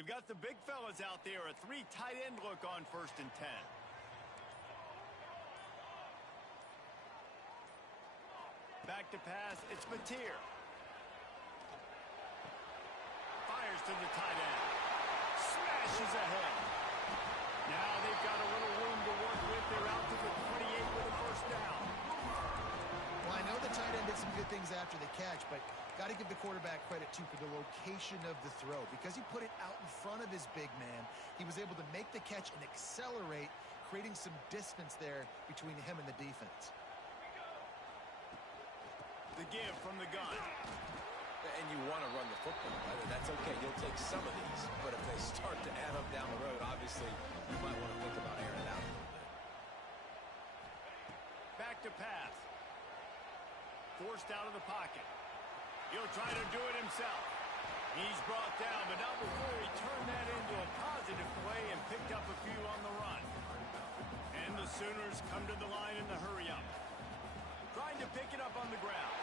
They've got the big fellas out there, a 3 tight end look on 1st and 10. Back to pass, it's Mateer. Fires to the tight end. Smashes ahead. Now they've got a little room to work with. They're out to the 28 with a 1st down. Well, I know the tight end did some good things after the catch, but got to give the quarterback credit, too, for the location of the throw. Because he put it out in front of his big man, he was able to make the catch and accelerate, creating some distance there between him and the defense. The give from the gun. And you want to run the football. That's okay. You'll take some of these. But if they start to add up down the road, obviously, you might want to think about airing it out a little bit. Back to pass. Forced out of the pocket. He'll try to do it himself. He's brought down, but not before he turned that into a positive play and picked up a few on the run. And the Sooners come to the line in the hurry-up. Trying to pick it up on the ground.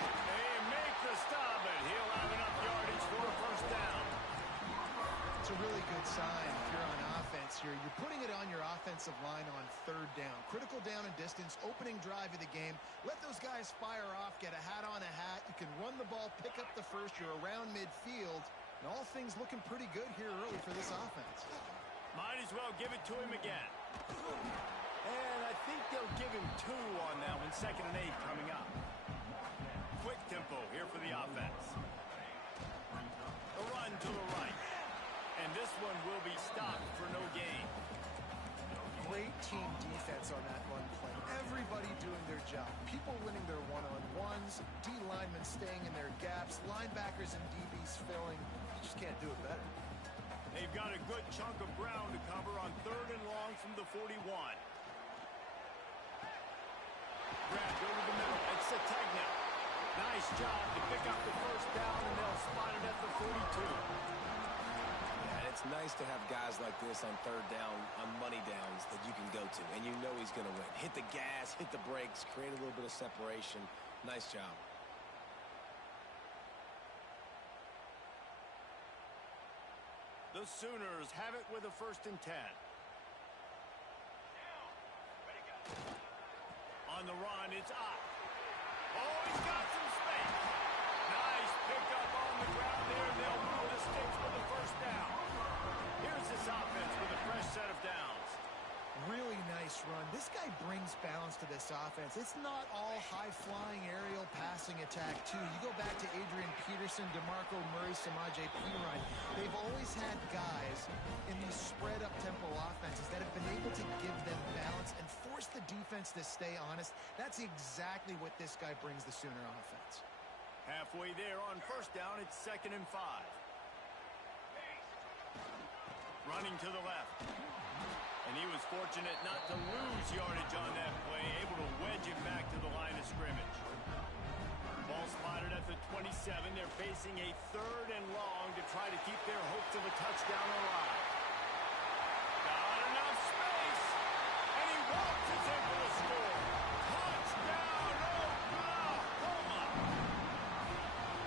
They make the stop, and he'll have enough yardage for a 1st down. It's a really good sign if you're on offense here. You're putting it on your offensive line on 3rd down. Critical down and distance, opening drive of the game. Let those guys fire off, get a hat on a hat. You can run the ball, pick up the 1st. You're around midfield. And all things looking pretty good here early for this offense. Might as well give it to him again. And I think they'll give him 2 on that one. 2nd and 8 coming up. Quick tempo here for the offense. A run to the right. And this one will be stopped for no gain. Great team defense on that run play. Everybody doing their job. People winning their one-on-ones. D linemen staying in their gaps. Linebackers and DBs filling. You just can't do it better. They've got a good chunk of ground to cover on 3rd and long from the 41. Grabbed over the middle. It's Sategna. Nice job to pick up the 1st down, and they'll spot it at the 42. Yeah, it's nice to have guys like this on 3rd down, on money downs that you can go to, and you know he's going to win. Hit the gas, hit the brakes, create a little bit of separation. Nice job. The Sooners have it with a 1st and 10. On the run, it's Ott. Oh, he's got some space. Nice pickup on the ground there. They'll move the sticks for the 1st down. Here's this offense with a fresh set of downs. Really nice run. This guy brings balance to this offense. It's not all high-flying aerial passing attack, too. You go back to Adrian Peterson, DeMarco Murray, Samaje Perine. They've always had guys in these spread-up tempo offenses that have been able to give them balance and force the defense to stay honest. That's exactly what this guy brings the Sooner offense. Halfway there on 1st down, it's 2nd and 5. Running to the left. And he was fortunate not to lose yardage on that play, able to wedge it back to the line of scrimmage. Ball spotted at the 27. They're facing a 3rd and long to try to keep their hopes of a touchdown alive. Got enough space, and he waltzes in for the score. Touchdown, Oklahoma!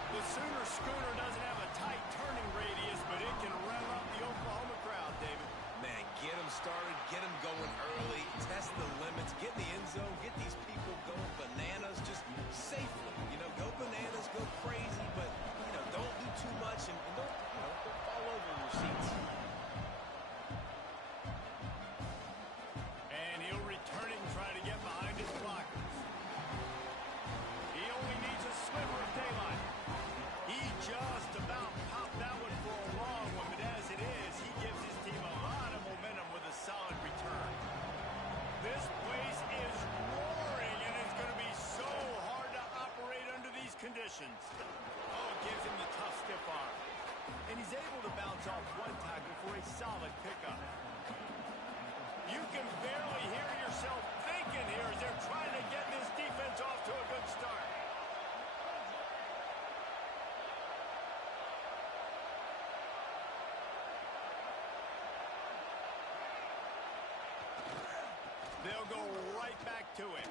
The Sooner schooner doesn't have a tight turning radius, but it can rev up the Oklahoma crowd, David. Man, get them started, get them going early, test the limits, get in the end zone, get these people going bananas just safely. You know, go bananas, go crazy, but, you know, don't do too much and don't fall over in your seats. And he'll return it and try to get behind his blockers. He only needs a sliver of daylight. He just about popped that one for a long one, but as it is, he gives his team a lot of momentum with a solid return. This place is roaring, and it's going to be so hard to operate under these conditions. Oh, it gives him the tough stiff arm. And he's able to bounce off one tackle for a solid pickup. You can barely hear yourself thinking here as they're trying to get this defense off to a good start. They'll go right back to him.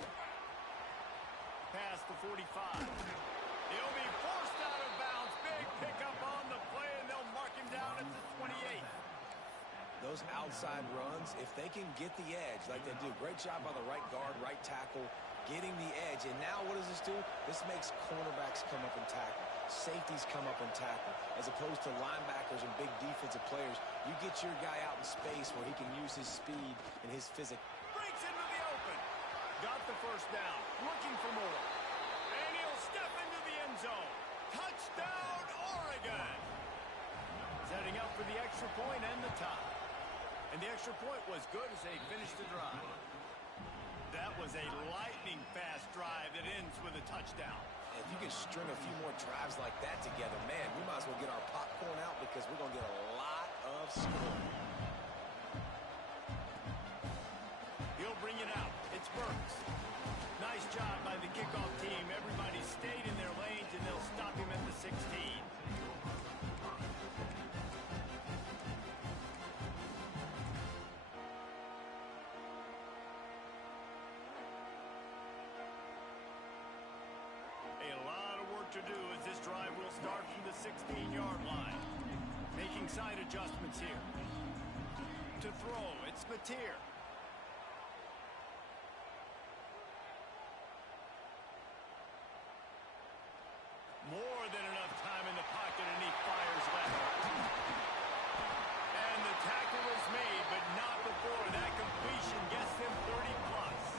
Past the 45. He'll be forced out of bounds. Big pickup on the play, and they'll mark him down at the 28. those outside runs, if they can get the edge like they do, great job by the right guard, right tackle, getting the edge. And now what does this do? This makes cornerbacks come up and tackle. Safeties come up and tackle. As opposed to linebackers and big defensive players, you get your guy out in space where he can use his speed and his physics. Breaks into the open. Got the first down. Looking for more. And he'll step into the end zone. Touchdown, Oregon. Setting up for the extra point and the tie. And the extra point was good as they finished the drive. That was a lightning-fast drive that ends with a touchdown. If you can string a few more drives like that together, man, we might as well get our popcorn out because we're going to get a lot of scoring. He'll bring it out. It's Burks. Nice job by the kickoff team. Everybody stayed in their lanes, and they'll stop him at the 16. To do as this drive will start from the 16-yard line. Making side adjustments here. To throw, it's Mateer. More than enough time in the pocket, and he fires left. And the tackle is made, but not before that completion gets him 30-plus.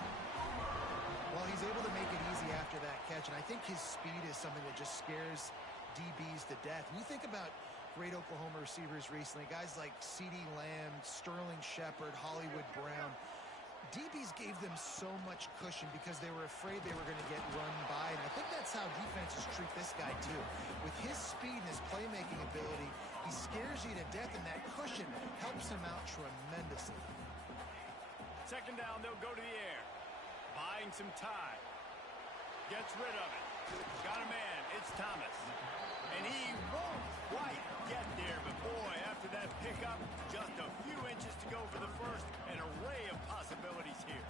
Well, he's able to make it easy after that catch, and I think his speed is something that just scares DBs to death. When you think about great Oklahoma receivers recently, guys like CeeDee Lamb, Sterling Shepard, Hollywood Brown, DBs gave them so much cushion because they were afraid they were going to get run by, and I think that's how defenses treat this guy too. With his speed and his playmaking ability, he scares you to death, and that cushion helps him out tremendously. Second down, they'll go to the air. Buying some time. Gets rid of it. Got a man. It's Thomas. And he won't quite get there. But boy, after that pickup, just a few inches to go for the first. An array of possibilities here.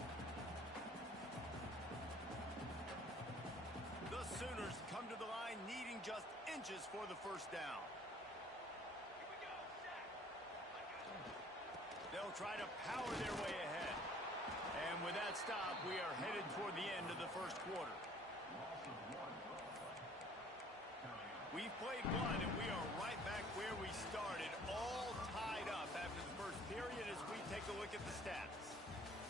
The Sooners come to the line needing just inches for the first down. They'll try to power their way ahead. And with that stop, we are headed toward the end of the first quarter. We've played one, and we are right back where we started, all tied up after the first period as we take a look at the stats.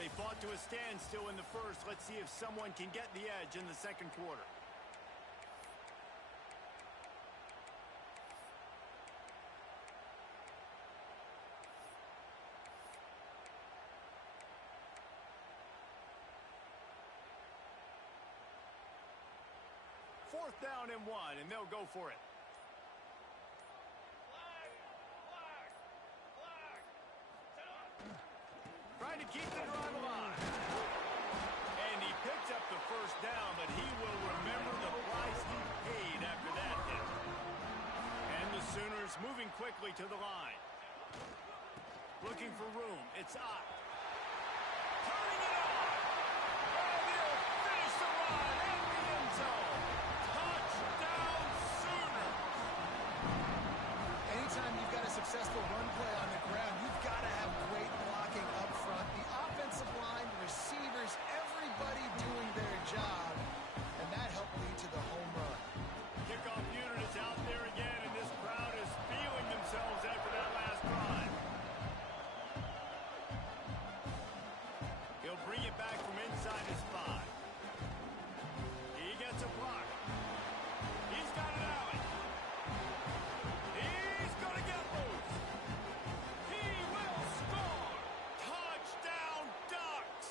They fought to a standstill in the first. Let's see if someone can get the edge in the second quarter. Fourth down and 1, and they'll go for it. Trying to keep the drive alive. And he picked up the first down, but he will remember the price he paid after that hit. And the Sooners moving quickly to the line. Looking for room. It's Ott. Turning it on. And he'll finish the run in the end zone. Touchdown, Sooners. Anytime you've got a successful run play on the ground, you've got to have great blocking up front. The offensive line, the receivers, everybody doing their job. And that helped lead to the home run. Kickoff unit is out there again, and this crowd is feeling themselves after that last drive. He'll bring it back from inside his 5. He gets a block. He's got an alley. He's going to get loose. He will score. Touchdown, Ducks.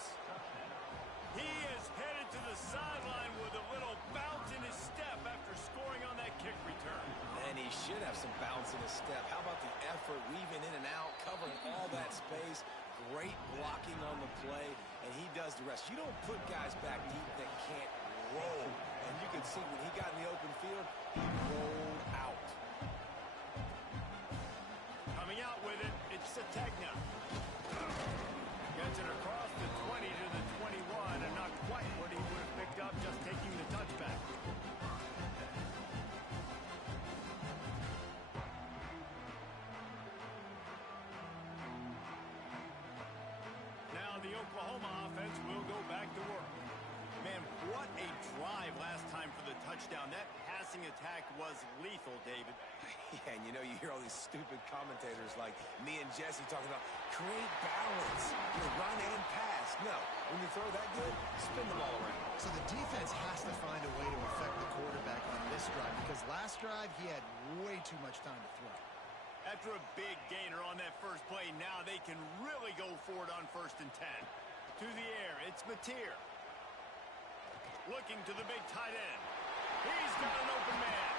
He is headed to the sideline with a little bounce in his step after scoring on that kick return. And he should have some bounce in his step. How about the effort, weaving in and out, covering all that space. Great blocking on the play, and he does the rest. You don't put guys back deep that can't roll. And you can see when he got in the open field, he rolled out. Coming out with it, it's Sategna. Gets it across the 20 to the 21, and not quite what he would have picked up just taking the touchback. Oklahoma offense will go back to work. Man, what a drive last time for the touchdown. That passing attack was lethal, David. Yeah, and you know, you hear all these stupid commentators like me and Jesse talking about create balance, run and pass. No, when you throw that good, spin the ball around. So the defense has to find a way to affect the quarterback on this drive because last drive he had way too much time to throw. After a big gainer on that first play, now they can really go for it on 1st and 10. To the air, it's Mateer. Looking to the big tight end. He's got an open man.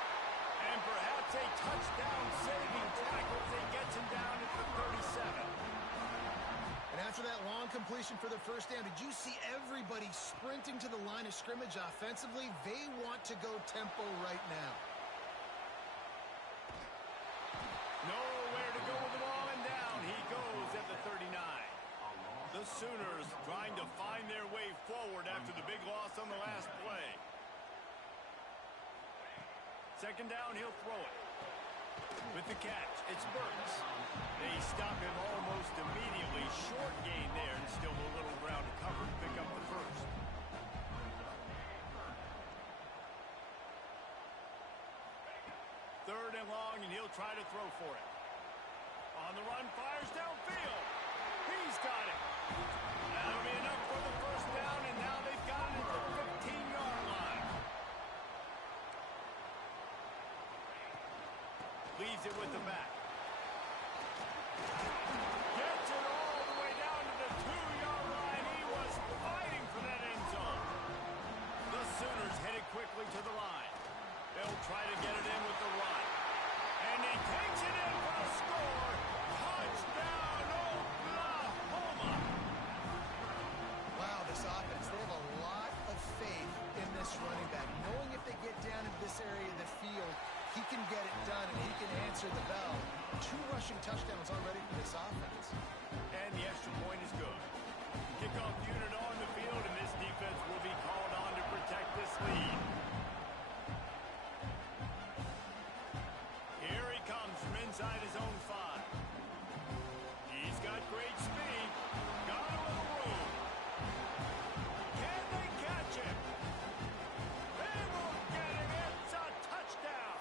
And perhaps a touchdown-saving tackle as he gets him down at the 37. And after that long completion for the first down, did you see everybody sprinting to the line of scrimmage offensively? They want to go tempo right now. Nowhere to go with the ball, and down he goes at the 39. The Sooners trying to find their way forward after the big loss on the last play. 2nd down, he'll throw it. With the catch, it's Burks. They stop him almost immediately. Short gain there, and still a little ground to cover to pick up the first. Third and long, and he'll try to throw for it. On the run, fires downfield. He's got it. That'll be enough for the first down, and now they've got it at the 15-yard line. Leaves it with the back. Gets it all the way down to the 2-yard line. He was fighting for that end zone. The Sooners headed quickly to the line. They'll try to get it in with the run. And he takes it in for the score. Touchdown, Oklahoma! Wow, this offense, they have a lot of faith in this running back. Knowing if they get down in this area of the field, he can get it done and he can answer the bell. 2 rushing touchdowns already for this offense. And the extra point is good. Kickoff unit on the field, and this defense will be called on to protect this lead. Here he comes from inside his own 5. He's got great speed. Got a little room. Can they catch him? They won't get him. It's a touchdown.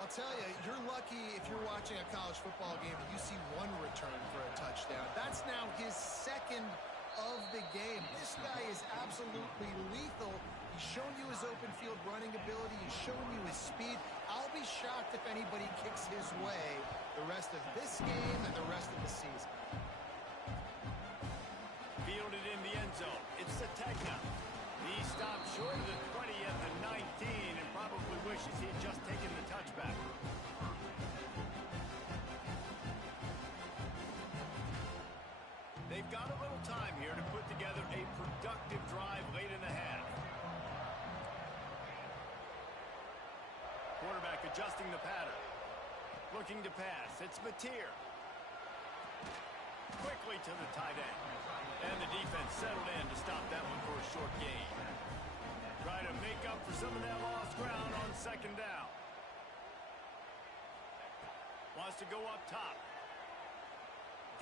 I'll tell you, you're lucky if you're watching a college football game and you see 1 return for a touchdown. That's now his 2nd of the game. This guy is absolutely lethal. He's shown you his open field running ability. He's shown you his speed. I'll be shocked if anybody kicks his way the rest of this game and the rest of the season. Fielded in the end zone. It's Sategna. He stopped short of the 20 at the 19 and probably wishes he'd just taken the touchback. They've got a little time here to put together a productive drive late in the half. Quarterback adjusting the pattern. Looking to pass. It's Mateer. Quickly to the tight end. And the defense settled in to stop that one for a short gain. Try to make up for some of that lost ground on 2nd down. Wants to go up top.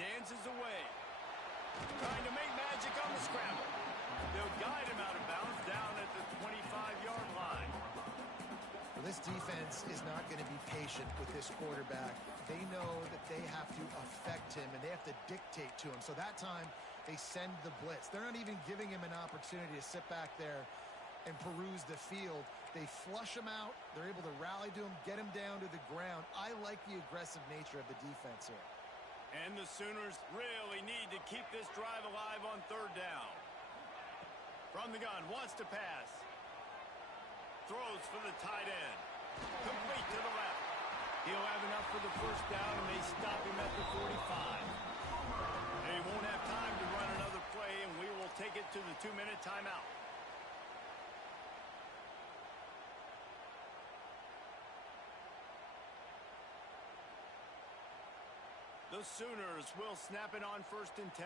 Dances away. Trying to make magic on the scramble. They'll guide him out of bounds down at the 25-yard line. Well, this defense is not going to be patient with this quarterback. They know that they have to affect him, and they have to dictate to him. So that time, they send the blitz. They're not even giving him an opportunity to sit back there and peruse the field. They flush him out. They're able to rally to him, get him down to the ground. I like the aggressive nature of the defense here. And the Sooners really need to keep this drive alive on 3rd down. From the gun, wants to pass. Throws for the tight end. Complete to the left. He'll have enough for the first down, and they stop him at the 45. They won't have time to run another play, and we will take it to the 2-minute timeout. The Sooners will snap it on 1st and 10.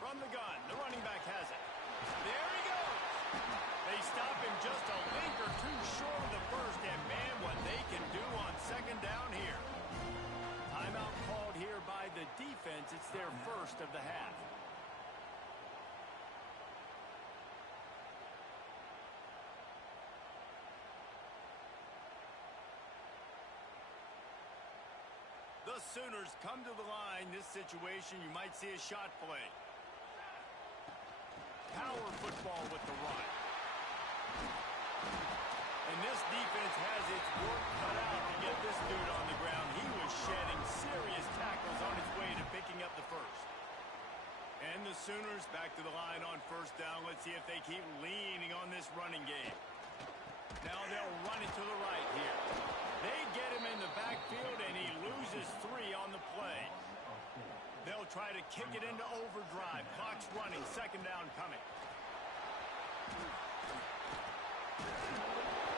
From the gun, the running back has it. There he goes. They They stop him just a link or two short of the first, and man, what they can do on second down here. Timeout called here by the defense. It's their first of the half. The Sooners come to the line. This situation, you might see a shot play. Power football with the run. And this defense has its work cut out to get this dude on the ground. He was shedding serious tackles on his way to picking up the first. And the Sooners back to the line on first down. Let's see if they keep leaning on this running game. Now they'll run it to the right here. They get him in the backfield, and he loses 3 on the play. They'll try to kick it into overdrive. Clock's running. Second down coming.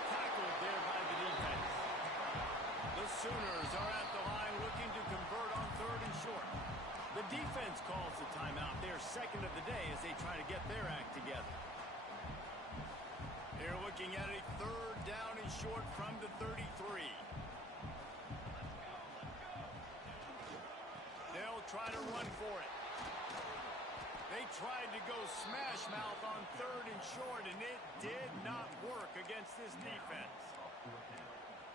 Tackled there by the defense. The Sooners are at the line looking to convert on third and short. The defense calls the timeout. Their second of the day as they try to get their act together. They're looking at a third down and short from the 33. They'll try to run for it. They tried to go smash mouth on third and short, and it did not work against this defense.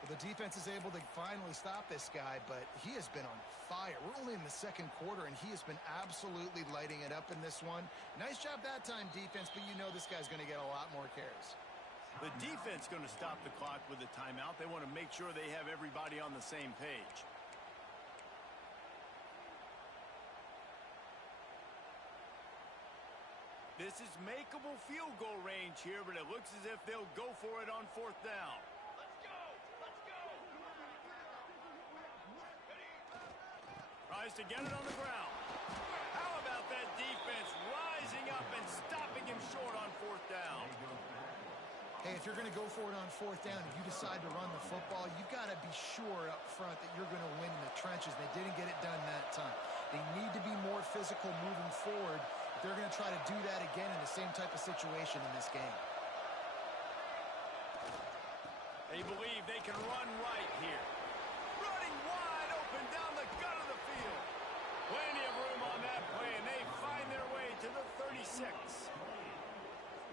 Well, the defense is able to finally stop this guy, but he has been on fire. We're only in the second quarter, and he has been absolutely lighting it up in this one. Nice job that time, defense, but you know this guy's going to get a lot more carries. The defense going to stop the clock with a timeout. They want to make sure they have everybody on the same page. This is makeable field goal range here, but it looks as if they'll go for it on fourth down. Let's go! Let's go! Tries to get it on the ground. How about that defense rising up and stopping him short on fourth down? Hey, if you're going to go for it on fourth down and you decide to run the football, you've got to be sure up front that you're going to win in the trenches. They didn't get it done that time. They need to be more physical moving forward. They're going to try to do that again in the same type of situation in this game. They believe they can run right here. Running wide open down the gut of the field. Plenty of room on that play, and they find their way to the 36.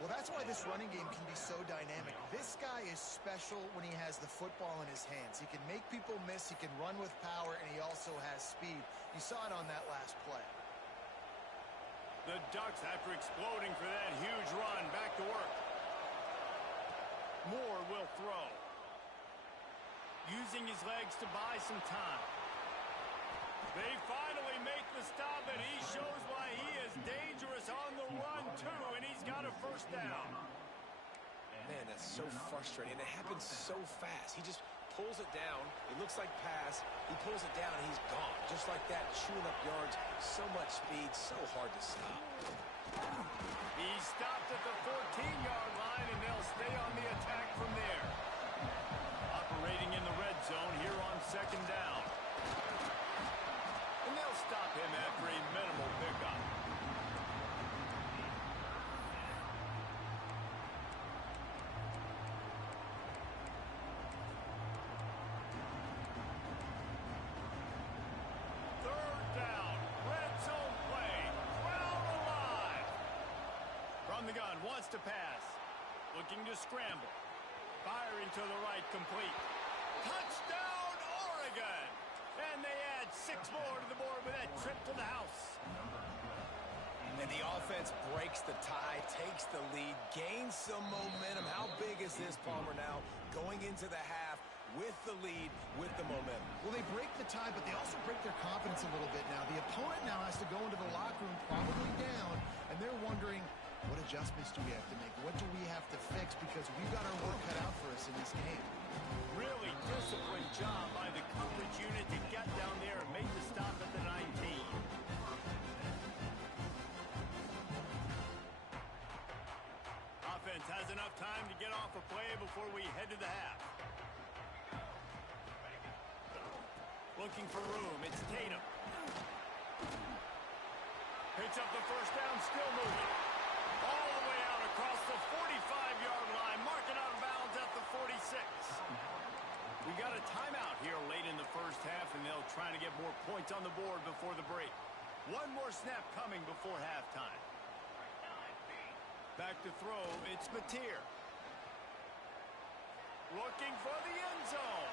Well, that's why this running game can be so dynamic. This guy is special when he has the football in his hands. He can make people miss, he can run with power, and he also has speed. You saw it on that last play. The Ducks, after exploding for that huge run, back to work. Moore will throw. Using his legs to buy some time. They finally make the stop, and he shows why he is dangerous on the run, too, and he's got a first down. Man, that's so frustrating. It happens so fast. He just pulls it down. It looks like pass. He pulls it down, and he's gone. Just like that, chewing up yards. So much speed, so hard to stop. He stopped at the 14-yard line, and they'll stay on the attack from there. Operating in the red zone here on second down. And they'll stop him after a minimal pickup. Third down, red zone play, crowd alive. From the gun, wants to pass. Looking to scramble. Firing to the right, complete. Touchdown, Oregon! And they add 6 more to the board with that trip to the house. And the offense breaks the tie, takes the lead, gains some momentum. How big is this, Palmer, now? Going into the half with the lead, with the momentum. Well, they break the tie, but they also break their confidence a little bit now. The opponent now has to go into the locker room probably down, and they're wondering, what adjustments do we have to make? What do we have to fix? Because we've got our work cut out for us in this game. Really disciplined job by the coverage unit to get down there and make the stop at the 19. Offense has enough time to get off a play before we head to the half. Looking for room, it's Tatum. Picks up the first down, still moving. All the way out across the 45-yard trying to get more points on the board before the break. One more snap coming before halftime. Back to throw, it's Mateer. Looking for the end zone.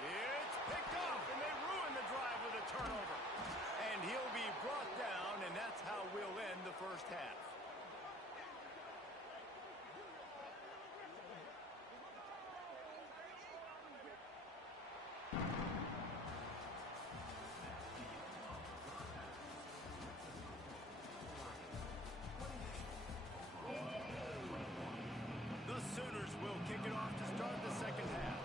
It's picked up, and they ruin the drive with a turnover. And he'll be brought down, and that's how we'll end the first half. The Sooners will kick it off to start the second half.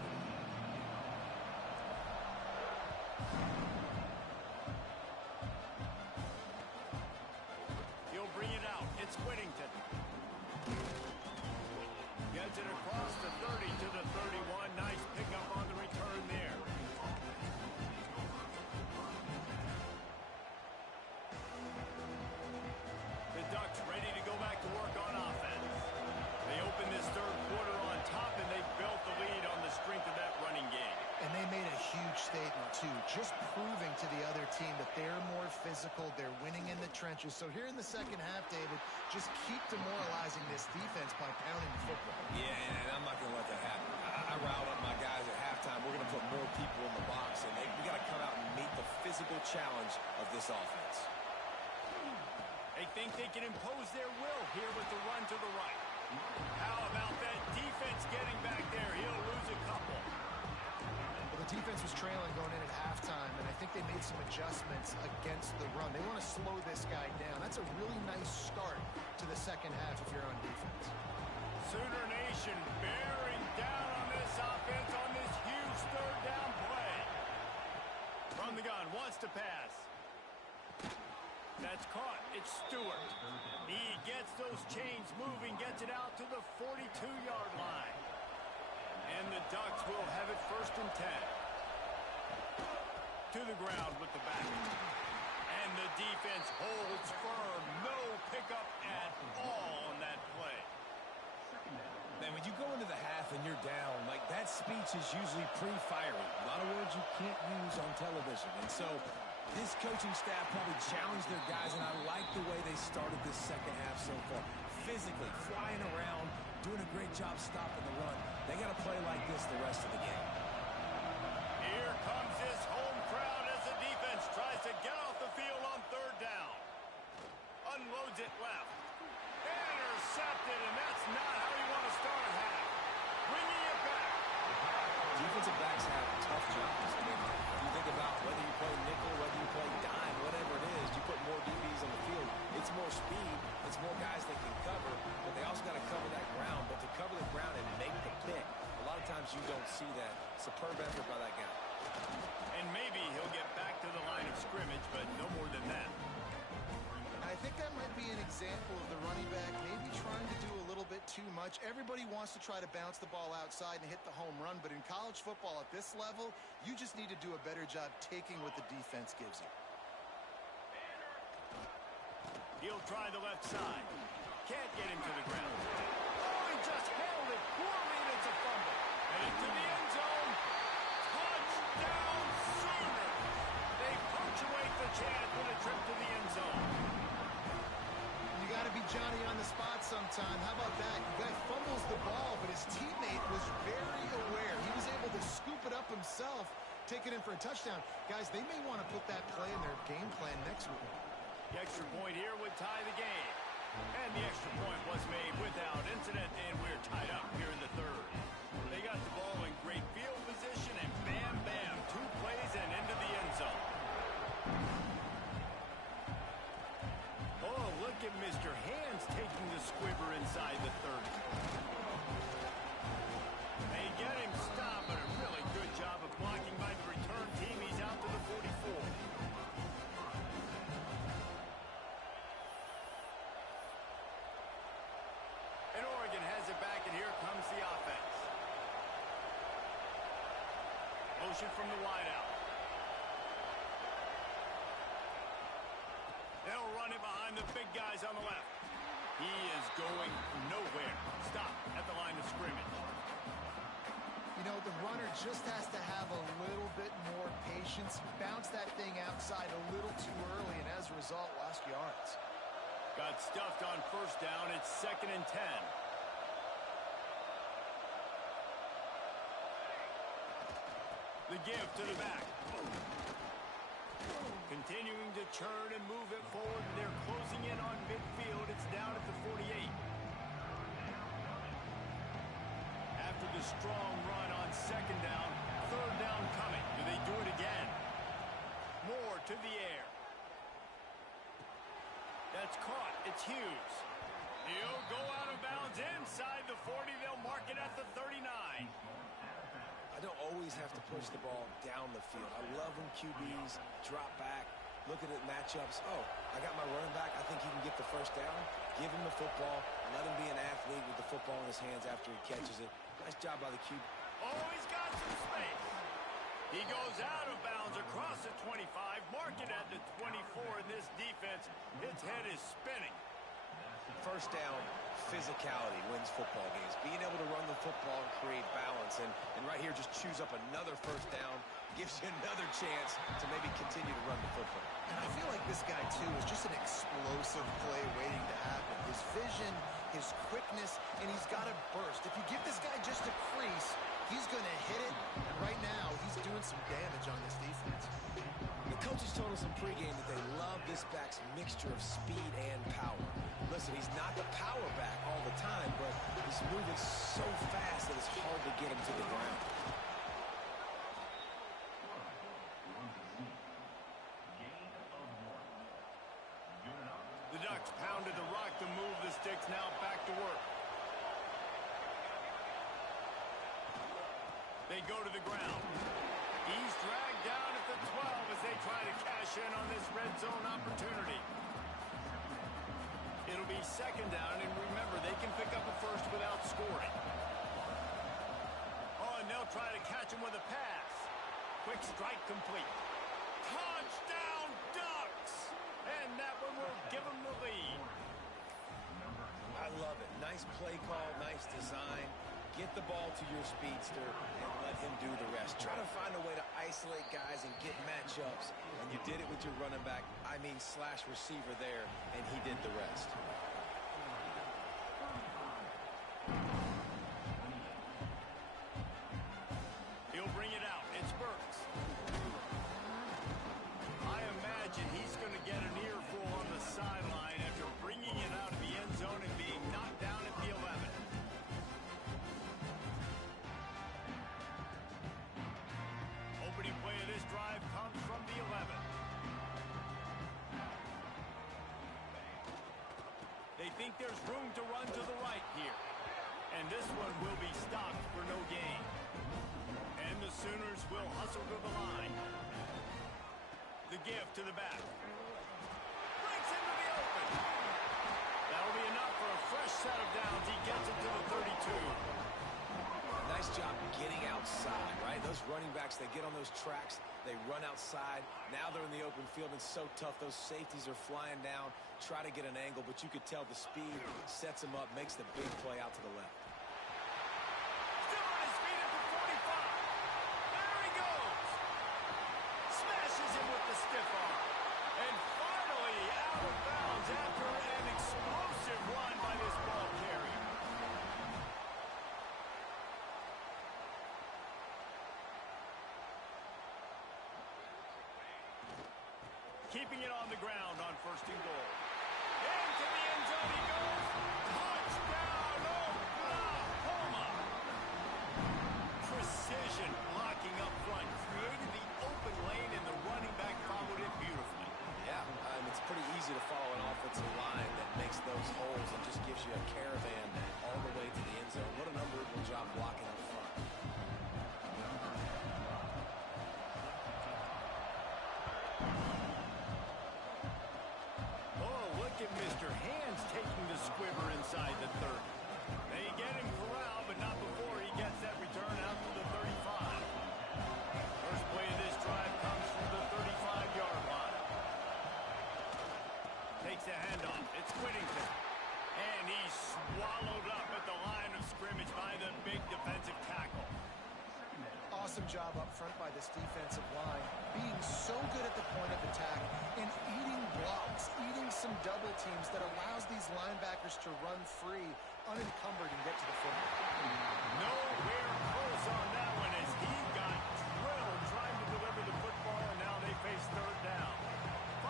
He'll bring it out. It's Whittington. Gets it across the 30 to the 31. Nice pickup on the return there. The Ducks ready to go back to work on offense. They open this third quarter on top, and they built the lead on the strength of that running game. And they made a huge statement, too, just proving to the other team that they're more physical, they're winning in the trenches. So here in the second half, David, just keep demoralizing this defense by pounding the football. Yeah, and I'm not going to let that happen. I riled up my guys at halftime. We're going to put more people in the box, and we got to come out and meet the physical challenge of this offense. They think they can impose their will here with the run to the right. How about that defense getting back there? He'll lose a couple. Well, the defense was trailing going in at halftime, and I think they made some adjustments against the run. They want to slow this guy down. That's a really nice start to the second half if you're on defense. Sooner Nation bearing down on this offense on this huge third down play. From the gun, wants to pass. That's caught. It's Stewart. He gets those chains moving, gets it out to the 42-yard line. And the Ducks will have it 1st and 10. To the ground with the back. And the defense holds firm. No pickup at all on that play. Man, when you go into the half and you're down, like that speech is usually pre-fiery. A lot of words you can't use on television. And so this coaching staff probably challenged their guys, and I like the way they started this second half so far. Physically, flying around, doing a great job stopping the run. They got to play like this the rest of the game. Here comes this home crowd as the defense tries to get off the field on third down. Unloads it left. Intercepted, and that's not how you want to start a half. Bringing it back. Defensive backs have tough jobs. I mean, you think about whether you play nickel, whether you play dime, whatever it is, you put more DBs on the field. It's more speed. It's more guys that can cover, but they also got to cover that ground. But to cover the ground and make the pick, a lot of times you don't see that. Superb effort by that guy. And maybe he'll get back to the line of scrimmage, but no more than that. I think that might be an example of the running back maybe trying to do a little bit too much. Everybody wants to try to bounce the ball outside and hit the home run, but in college football at this level, you just need to do a better job taking what the defense gives you. He'll try the left side. Can't get him to the ground. Oh, he just held it poorly, and it's a fumble. And into the end zone. Touchdown, Sooners. They punctuate the chance with a trip to the end zone. You got to be Johnny on the spot sometime. How about that? The guy fumbles the ball, but his teammate was very aware. He was able to scoop it up himself, take it in for a touchdown. Guys, they may want to put that play in their game plan next week. The extra point here would tie the game. And the extra point was made without incident, and we're tied up here in the third. They got the ball in great field position, and bam, bam, 2 plays and into the end zone. Oh, look at Mr. Hands taking the squibber inside the 30. They get him stopped, but a really good job of blocking by the return team. He's out to the 44. And Oregon has it back, and here comes the offense. Motion from the wideout. They'll run it behind the big guys on the left. He is going nowhere. Stop at the line of scrimmage. You know, the runner just has to have a little bit more patience, bounce that thing outside a little too early, and as a result, lost yards. Got stuffed on first down. It's 2nd and 10. The give to the back. Continuing to churn and move it forward. They're closing in on midfield. It's down at the 48. After the strong run on 2nd down, 3rd down coming. Do they do it again? Moore to the air. That's caught. It's Hughes. He'll go out of bounds inside the 40. They'll mark it at the 39. I don't always have to push the ball down the field. I love when QBs drop back, look at it matchups. Oh, I got my running back. I think he can get the first down. Give him the football. Let him be an athlete with the football in his hands after he catches it. Nice job by the QB. Oh, he's got some space. He goes out of bounds across the 25. Mark it at the 24 in this defense. Its head is spinning. First down, physicality wins football games. Being able to run the football and create balance. And right here, just choose up another first down. Gives you another chance to maybe continue to run the football. And I feel like this guy, too, is just an explosive play waiting to happen. His vision, his quickness, and he's got a burst. If you give this guy just a crease, he's going to hit it. And right now, he's doing some damage on this defense. The coaches told us in pregame that they love this back's mixture of speed and power. Listen, he's not the power back all the time, but he's moving so fast that it's hard to get him to the ground. The Ducks pounded the rock to move the sticks. Now back to work. They go to the ground. He's dragged down at the 12 as they try to cash in on this red zone opportunity. It'll be 2nd down, and remember, they can pick up a first without scoring. Oh, and they'll try to catch him with a pass. Quick strike complete. Touchdown, Ducks! And that one will give them the lead. I love it. Nice play call, nice design. Get the ball to your speedster and let him do the rest. Try to find a way to isolate guys and get matchups. And you did it with your running back, slash receiver there, and he did the rest. He'll bring it out. It's Burks. I imagine he's going to get an earful on the sideline after bringing it out of the end zone and being knocked down at the 11. Opening play of this drive comes from the 11. They think there's room to run to the right here. And this one will be stopped for no gain. And the Sooners will hustle to the line. The give to the back. Breaks into the open. That'll be enough for a fresh set of downs. He gets it to the 32. Nice job getting outside, right? Those running backs, they get on those tracks, they run outside. Now they're in the open field. It's so tough. Those safeties are flying down, try to get an angle, but you could tell the speed sets him up, makes the big play out to the left. Still on his feet at the 45. There he goes. Smashes him with the stiff arm. And finally out of bounds after an explosive run by this ball carrier. Keeping it on the ground on 1st and goal. Into the end zone he goes. Touchdown, Oklahoma! Precision blocking up front. Created the open lane, and the running back followed it beautifully. Yeah, it's pretty easy to follow an offensive line that makes those holes and just gives you a caravan all the way to the end zone. What an unbelievable job blocking up front. Look at Mr. Hands taking the squibber inside the 30. They get him corralled, but not before he gets that return out to the 35. First play of this drive comes from the 35-yard line. Takes a handoff. It's Whittington. And he's swallowed up at the line of scrimmage by the big defensive tackle. Awesome job up front by this defensive line, being so good at the point of attack and eating blocks, eating some double teams that allows these linebackers to run free, unencumbered, and get to the football. Nowhere close on that one as he got drilled trying to deliver the football, and now they face third down.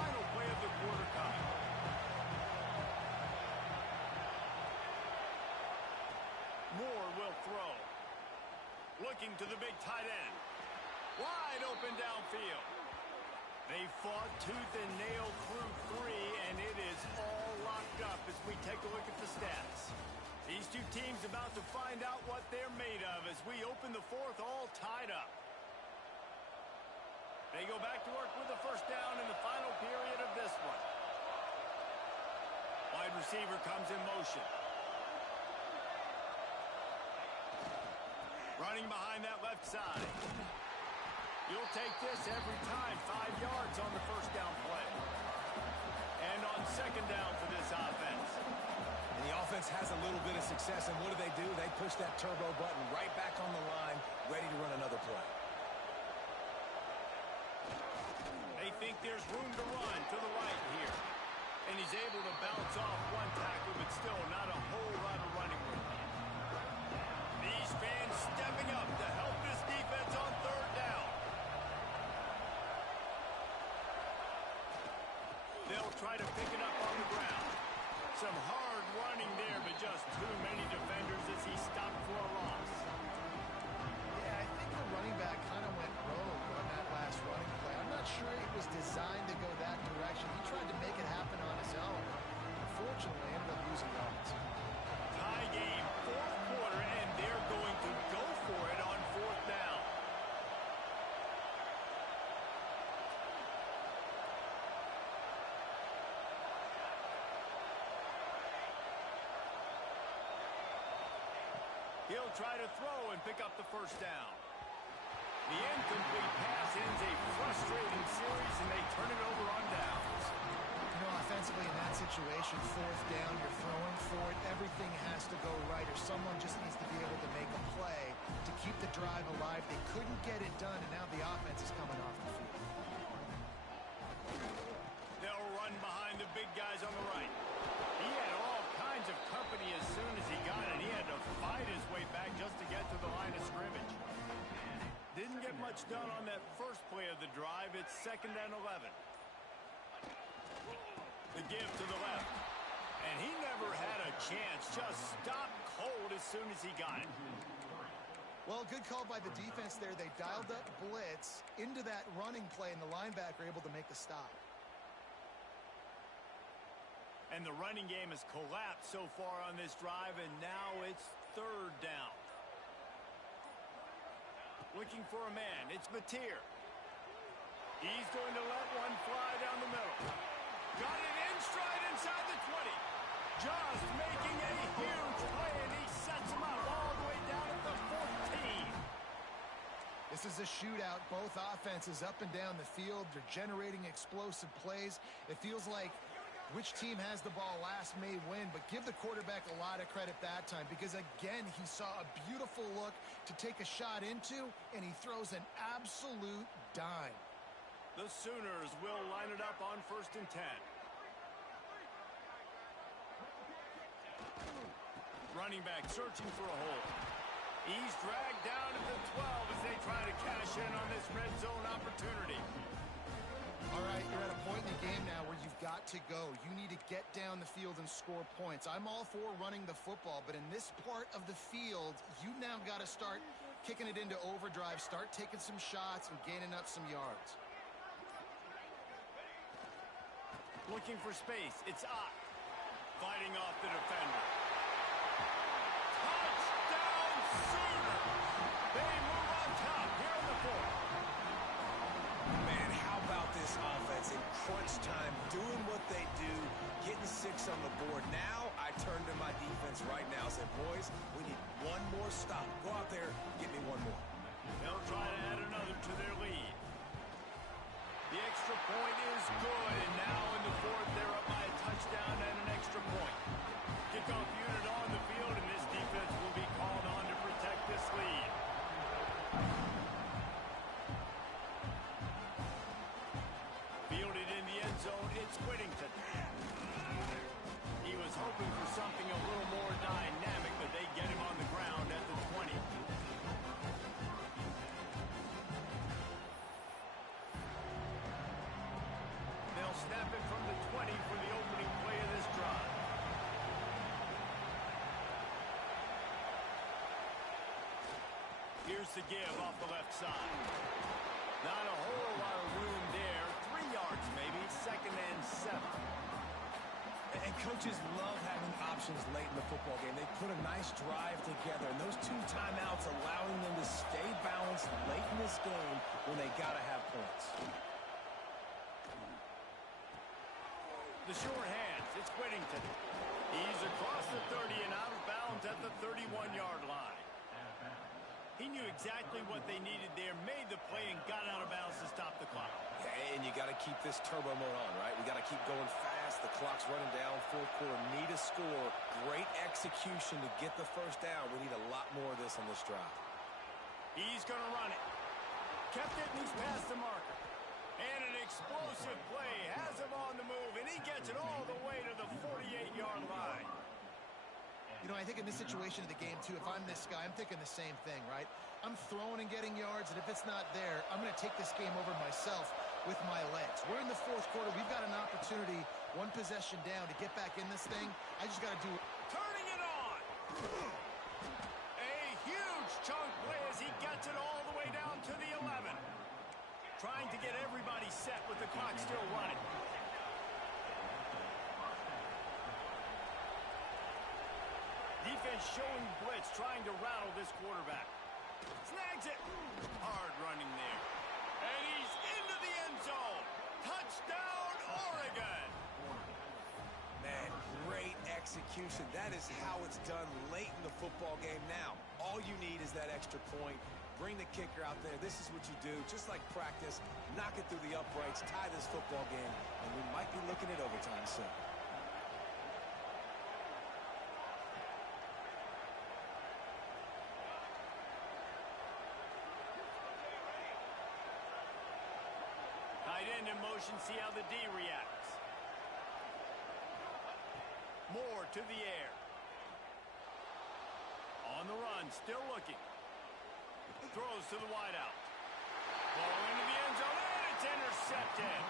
Final play of the quarter coming. Moore will throw. Looking to the big tight end. Wide open downfield. They fought tooth and nail through three, and it is all locked up as we take a look at the stats. These two teams about to find out what they're made of as we open the fourth all tied up. They go back to work with the first down in the final period of this one. Wide receiver comes in motion. Running behind that left side. You'll take this every time. 5 yards on the first down play. And on second down for this offense. And the offense has a little bit of success, and what do? They push that turbo button right back on the line, ready to run another play. They think there's room to run to the right here. And he's able to bounce off one tackle, but still not a whole lot of running room. These fans stepping up to help this defense on third down. They'll try to pick it up on the ground. Some hard running there, but just too many defenders as he stopped for a loss. Yeah, I think the running back kind of went rogue on that last running play. I'm not sure it was designed to go that direction. He tried to make it happen on his own. Unfortunately, ended up losing yards. Tie game, fourth quarter, and they're going to go for it on fourth down. He'll try to throw and pick up the first down. The incomplete pass ends a frustrating series, and they turn it over on downs. You know, offensively in that situation, fourth down, you're throwing for it. Everything has to go right, or someone just needs to be able to make a play to keep the drive alive. They couldn't get it done, and now the offense is coming off the field. They'll run behind the big guys on the right. He had all kinds of company as soon as he got it. He had to fight his way back just to get to the line of scrimmage. Didn't get much done on that first play of the drive. It's 2nd and 11. The give to the left. And he never had a chance. Just stopped cold as soon as he got it. Well, good call by the defense there. They dialed up blitz into that running play, and the linebacker able to make the stop. And the running game has collapsed so far on this drive, and now it's third down. Looking for a man. It's Mateer. He's going to let one fly down the middle. Got it in stride inside the 20. Just making a huge play, and he sets him up all the way down at the 14. This is a shootout. Both offenses up and down the field. They're generating explosive plays. It feels like which team has the ball last may win, but give the quarterback a lot of credit that time because, again, he saw a beautiful look to take a shot into, and he throws an absolute dime. The Sooners will line it up on 1st and 10. Running back searching for a hole. He's dragged down to the 12 as they try to cash in on this red zone opportunity. All right, you're at a point in the game now where you've got to go. You need to get down the field and score points. I'm all for running the football, but in this part of the field, you now got to start kicking it into overdrive, start taking some shots and gaining up some yards. Looking for space. It's Ott. Fighting off the defender. Touchdown Sooners! They move on top here in the fourth. Man, how about this offense in crunch time, doing what they do, getting 6 on the board. Now I turn to my defense right now and say, boys, we need one more stop. Go out there, get me one more. They'll try to add another to their lead. The extra point is good, and now in the fourth, they're up by a touchdown and an extra point. Kickoff unit on the field, and this defense will be called on to protect this lead. it's Whittington. He was hoping for something a little more dynamic, but they get him on the ground at the 20. They'll snap it from the 20 for the opening play of this drive. Here's the give off the left side. Not a whole lot of room there. 3 yards maybe, 2nd and 7. And coaches love having options late in the football game. They put a nice drive together, and those 2 timeouts allowing them to stay balanced late in this game when they got to have points. The short hands, it's Whittington. He's across the 30 and out of bounds at the 31-yard line. He knew exactly what they needed there, made the play, and got out of bounds to stop the clock. Yeah, and you got to keep this turbo mode on, right? We got to keep going fast. The clock's running down. 4th quarter, need a score. Great execution to get the first down. We need a lot more of this on this drive. He's going to run it. Kept it, and he's past the marker. And an explosive play has him on the move, and he gets it all the way to the 48-yard line. You know, I think in this situation of the game, too, if I'm this guy, I'm thinking the same thing, right? I'm throwing and getting yards, and if it's not there, I'm going to take this game over myself with my legs. We're in the 4th quarter. We've got an opportunity, 1 possession down, to get back in this thing. I just got to do it. Turning it on. A huge chunk play as he gets it all the way down to the 11. Trying to get everybody set with the clock still running. Defense showing blitz, trying to rattle this quarterback. Snags it. Hard running there. And he's into the end zone. Touchdown, Oregon. Man, great execution. That is how it's done late in the football game. Now, all you need is that extra point. Bring the kicker out there. This is what you do. Just like practice, knock it through the uprights, tie this football game, and we might be looking at overtime soon. Tight end in motion, see how the D reacts. Moore to the air. On the run, still looking. Throws to the wideout. Ball into the end zone, and it's intercepted.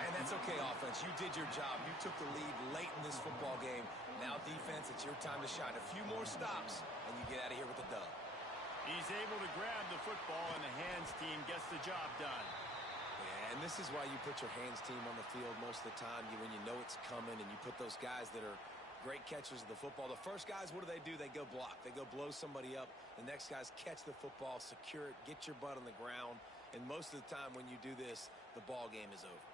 And that's okay, offense. You did your job. You took the lead late in this football game. Now, defense, it's your time to shine. A few more stops, and you get out of here with a dub. He's able to grab the football, and the hands team gets the job done. Yeah, and this is why you put your hands team on the field most of the time. When you know it's coming, and you put those guys that are great catchers of the football. The first guys, what do? They go block. They go blow somebody up. The next guys catch the football, secure it, get your butt on the ground. And most of the time when you do this, the ball game is over.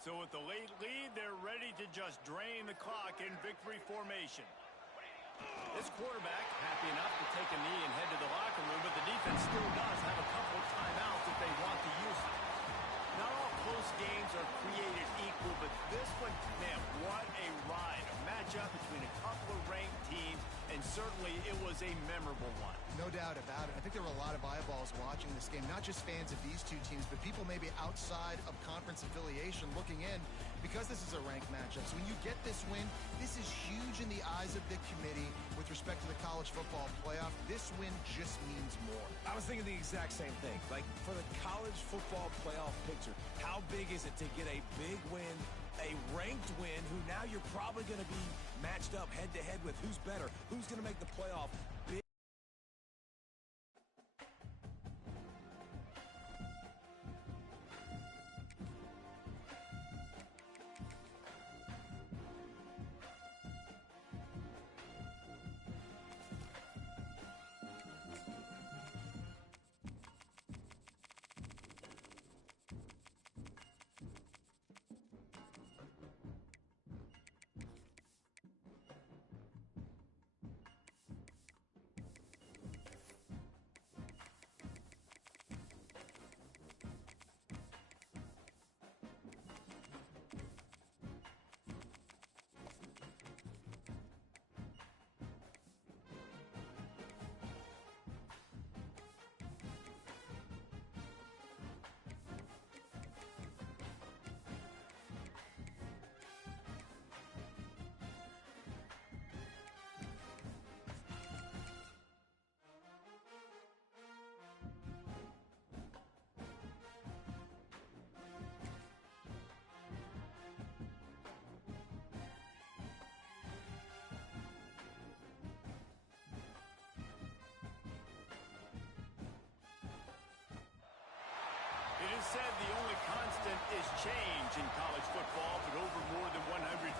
So with the late lead, they're ready to just drain the clock in victory formation. This quarterback happy enough to take a knee and head to the locker room, but the defense still does have a couple of timeouts if they want to use it. Not all close games are created equal, but this one, man, what a ride. A matchup between a couple of ranked teams, and certainly it was a memorable one. No doubt about it. I think there were a lot of eyeballs watching this game, not just fans of these two teams, but people maybe outside of conference affiliation looking in because this is a ranked matchup. So when you get this win, this is huge in the eyes of the committee with respect to the college football playoff. This win just means more. I was thinking the exact same thing. Like, for the college football playoff picture, how big is it to get a big win, a ranked win, who now you're probably going to be matched up head-to-head with who's better, who's going to make the playoff. Big said the only constant is change in college football, but over more than 150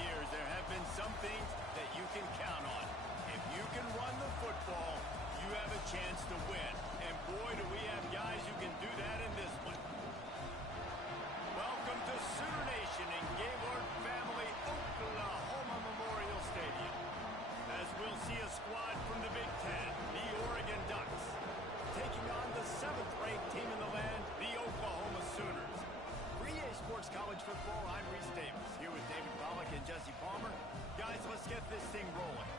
years, there have been some things that you can count on. If you can run the football, you have a chance to win. And boy, do we have guys who can do that in this one. Welcome to Sooner Nation in Gaylord Family Oklahoma Memorial Stadium. As we'll see a squad from the Big Ten, the Oregon Ducks, taking on the 7th-ranked team in the land, the Oklahoma Sooners. For EA Sports College Football, I'm Reese Davis, here with David Pollack and Jesse Palmer. Guys, let's get this thing rolling.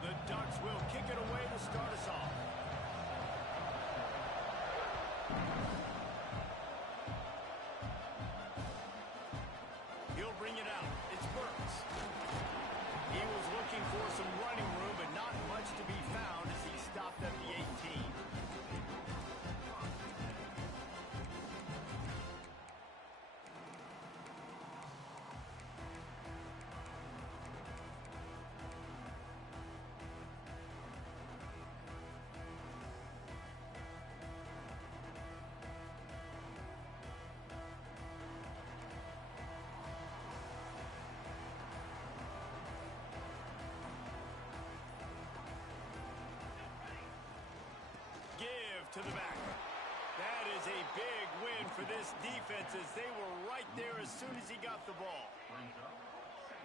The Ducks will kick it away to start us off. He'll bring it out. It's Burks. He was looking for some running room, but not much to be found as he stopped at the 18. To the back. That is a big win for this defense as they were right there as soon as he got the ball.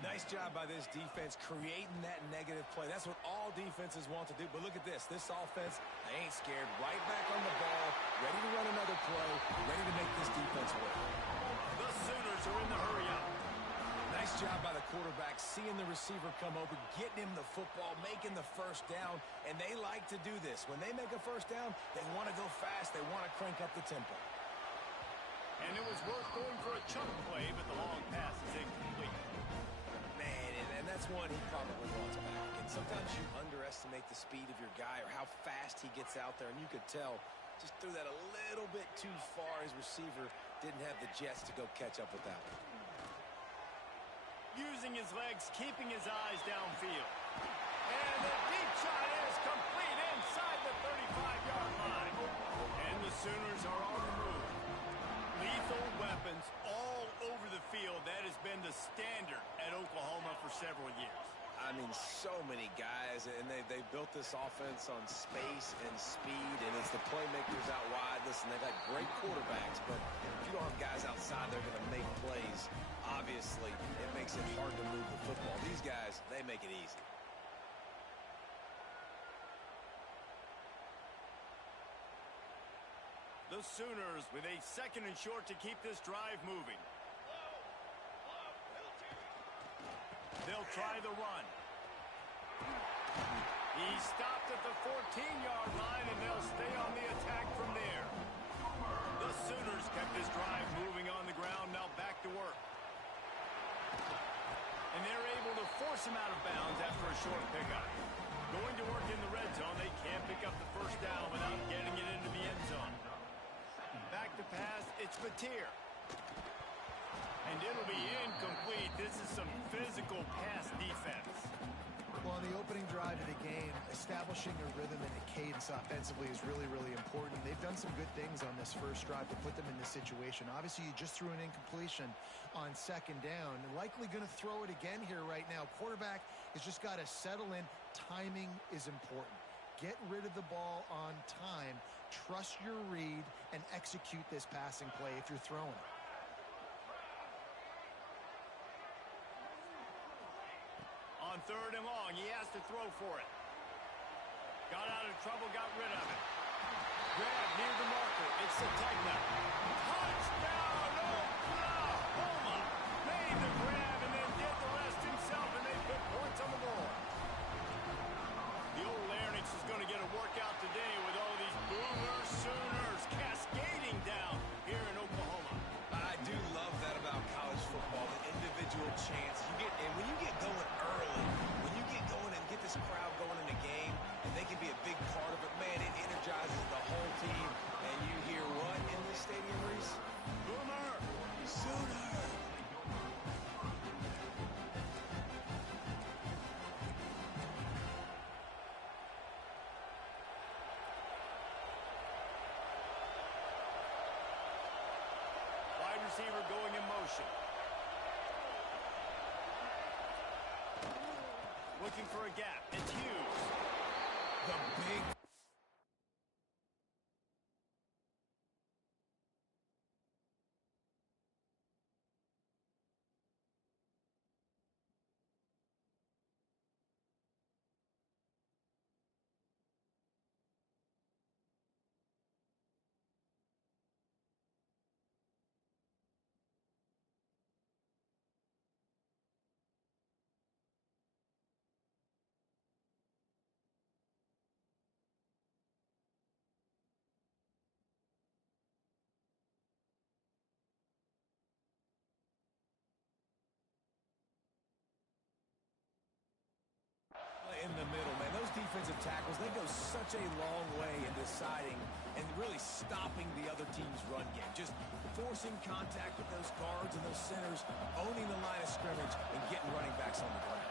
Nice job by this defense creating that negative play. That's what all defenses want to do. But look at this. This offense, they ain't scared. Right back on the ball, ready to run another play, ready to make this defense work. The Sooners are in the hurry up. Nice job by the quarterback, seeing the receiver come open, getting him the football, making the first down, and they like to do this. When they make a first down, they want to go fast. They want to crank up the tempo. And it was worth going for a chunk play, but the long pass is incomplete. Man, and that's one he probably wants back. And sometimes you underestimate the speed of your guy or how fast he gets out there, and you could tell just threw that a little bit too far. His receiver didn't have the jets to go catch up with that one. Using his legs, keeping his eyes downfield. And the deep shot is complete inside the 35-yard line. And the Sooners are on the move. Lethal weapons all over the field. That has been the standard at Oklahoma for several years. I mean, so many guys, and they built this offense on space and speed, and it's the playmakers out wide. Listen, they've got great quarterbacks, but if you don't have guys outside, they're going to make plays. Obviously, it makes it hard to move the football. These guys, they make it easy. The Sooners with a 2nd and short to keep this drive moving. They'll try the run. He stopped at the 14-yard line, and they'll stay on the attack from there. The Sooners kept this drive moving on the ground, now back to work. And they're able to force him out of bounds after a short pickup. Going to work in the red zone, they can't pick up the first down without getting it into the end zone. Back to pass, it's Batir. And it'll be incomplete. This is some physical pass defense. Well, on the opening drive of the game, establishing a rhythm and a cadence offensively is really, really important. They've done some good things on this first drive to put them in this situation. Obviously, you just threw an incompletion on 2nd down. Likely going to throw it again here right now. Quarterback has just got to settle in. Timing is important. Get rid of the ball on time. Trust your read and execute this passing play if you're throwing it. On 3rd and long, he has to throw for it. Got out of trouble, got rid of it. Grab near the marker. It's Sategna. Touchdown, Oklahoma! Made the grab and then did the rest himself, and they put points on the board. The old Larynx is going to get a workout today with all these Boomer Sooners cascading down here in Oklahoma. I do love that about college football, the individual chance. And when you get going early, when you get going and get this crowd going in a game, and they can be a big part of it, man, it energizes the whole team. And you hear what in this stadium, Reese? Boomer! Sooner! motion. Looking for a gap. It's Hughes. The big... in the middle, man. Those defensive tackles, they go such a long way in deciding and really stopping the other team's run game. Just forcing contact with those guards and those centers, owning the line of scrimmage, and getting running backs on the ground.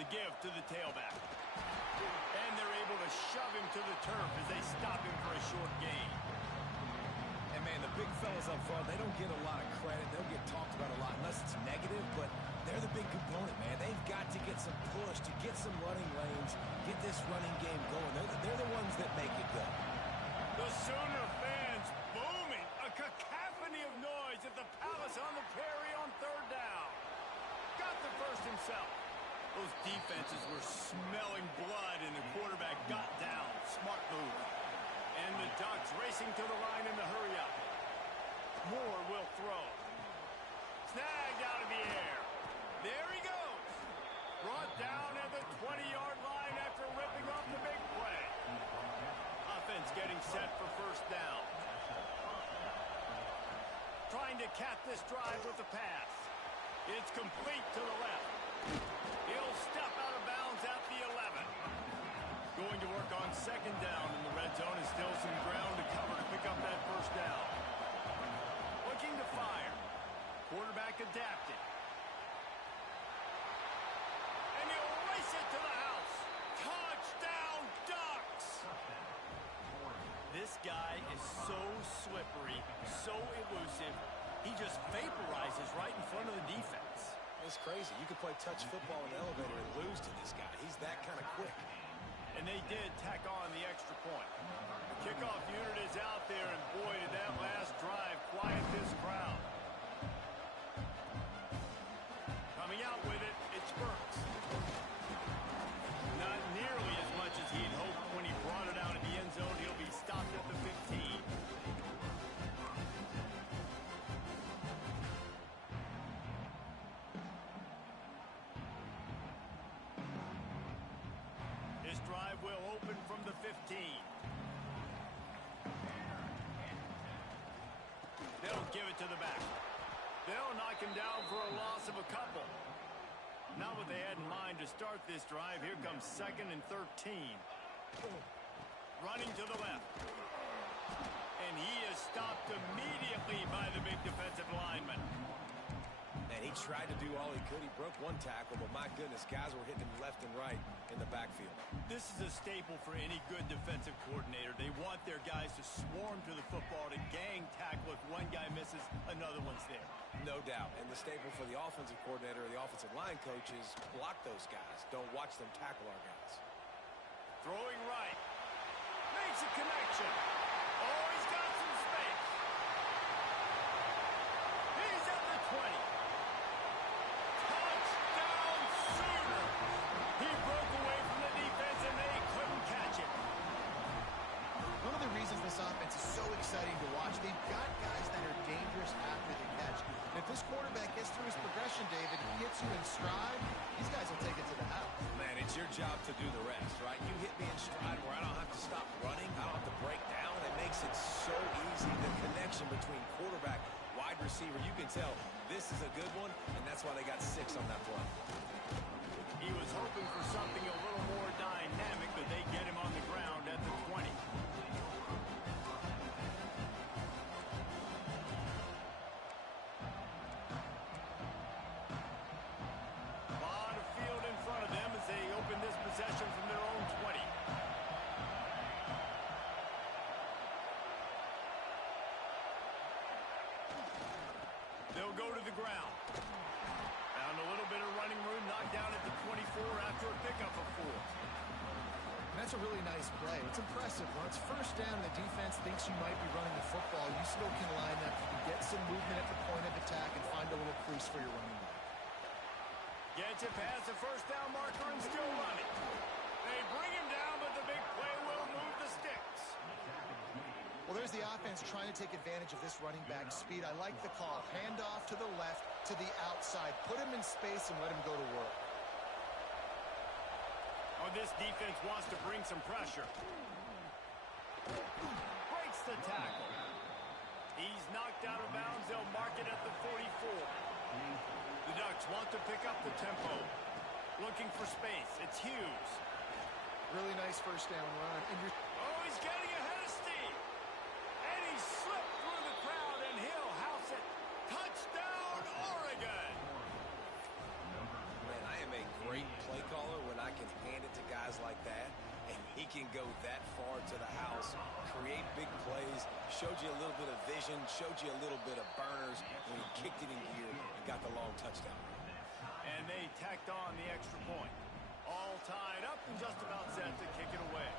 The give to the tailback. And they're able to shove him to the turf as they stop him for a short gain. And, man, the big fellas up front, they don't get a lot of credit. They'll get talked about a lot unless it's negative, but they're the big component, man. They've got to get some push, to get some running lanes, get this running game going. They're the ones that make it go. The Sooner fans booming. A cacophony of noise at the Palace on the Prairie on third down. Got the first himself. Those defenses were smelling blood, and the quarterback got down. Smart move. And the Ducks racing to the line in the hurry-up. Moore will throw. Snagged out of the air. There he goes. Brought down at the 20-yard line after ripping off the big play. Offense getting set for first down. Trying to cap this drive with the pass. It's complete to the left. He'll step out of bounds at the 11. Going to work on second down in the red zone. Is still some ground to cover to pick up that first down. Looking to fire. Quarterback adapted. And he'll race it to the house. Touchdown, Ducks! This guy is so slippery, so elusive. He just vaporizes right in front of the defense. It's crazy. You could play touch football in the elevator and lose to this guy. He's that kind of quick. And they did tack on the extra point. Kickoff unit is out there, and boy, did that last drive quiet this crowd. Coming out with it, it's Burks. Not nearly as much as he'd hoped when he brought it out of the end zone. He'll be stopped at the 15. This drive will open from the 15. They'll give it to the back. They'll knock him down for a loss of a couple. Not what they had in mind to start this drive. Here comes 2nd and 13. Running to the left. And he is stopped immediately by the big defensive lineman. And he tried to do all he could. He broke one tackle, but my goodness, guys were hitting him left and right in the backfield. This is a staple for any good defensive coordinator. They want their guys to swarm to the football, to gang tackle. If one guy misses, another one's there. No doubt. And the staple for the offensive coordinator or the offensive line coach is block those guys. Don't watch them tackle our guys. Throwing right. Makes a connection. Oh, he's got some space. He's at the 20. Touchdown, Sooner. He broke away from the defense, and they couldn't catch it. One of the reasons this offense is so exciting to watch, they've got guys that are dangerous after the catch. And if this quarterback gets through his progression, David, hits you in stride, these guys will take it to the house. Man, it's your job to do the rest, right? You hit me in stride where I don't have to stop running. I don't have to break down. It makes it so easy. The connection between quarterback, wide receiver, you can tell this is a good one, and that's why they got 6 on that play. He was hoping for something a little more dynamic, but they get him on the ground at the 20. Lot of field in front of them as they open this possession from their own 20. They'll go to the ground. Found a little bit of running room, knocked down at the 24 after a pickup of 4. That's a really nice play. It's impressive. When it's first down and the defense thinks you might be running the football, you still can line up. You can get some movement at the point of attack and find a little crease for your running back. Gets it past the first down marker and still running. They bring him down, but the big play will move the sticks. Well, there's the offense trying to take advantage of this running back speed. I like the call. Hand off to the left, to the outside. Put him in space and let him go to work. Oh, this defense wants to bring some pressure. Breaks the tackle. He's knocked out of bounds. They'll mark it at the 44. The Ducks want to pick up the tempo. Looking for space. It's Hughes. Really nice first down run. And oh, he's getting ahead of Steve. And he slipped through the crowd, and he'll house it. Touchdown, Oregon. Man, I am a great play caller when I can hand it to guys like that, and he can go that far to the house, create big plays, showed you a little bit of vision, showed you a little bit of burners when he kicked it in gear and got the long touchdown. And they tacked on the extra point. All tied up and just about set to kick it away.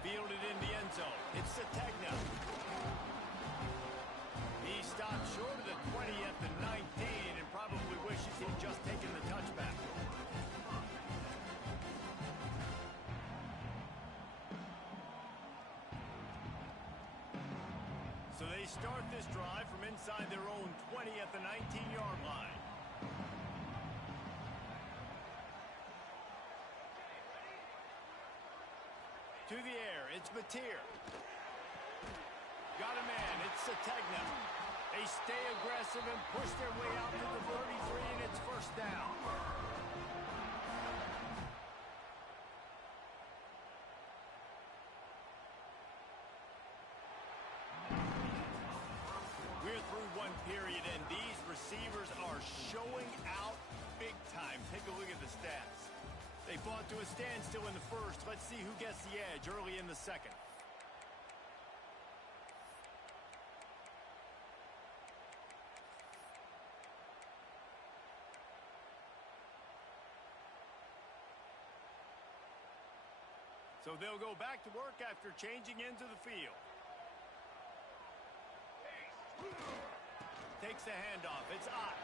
Fielded in the end zone. It's Sategna. He stopped short of the 20 at the 19 and probably wishes he'd just taken the touchback. So they start this drive from inside their own 20 at the 19-yard line. To the air, it's Mateer. Got a man, it's Sategna. They stay aggressive and push their way out to the 33, and it's first down. We're through one period, and these receivers are showing out big time. Take a look at the stats. They fought to a standstill in the first. Let's see who gets the edge early in the second. So they'll go back to work after changing into the field. Takes the handoff. It's Ott.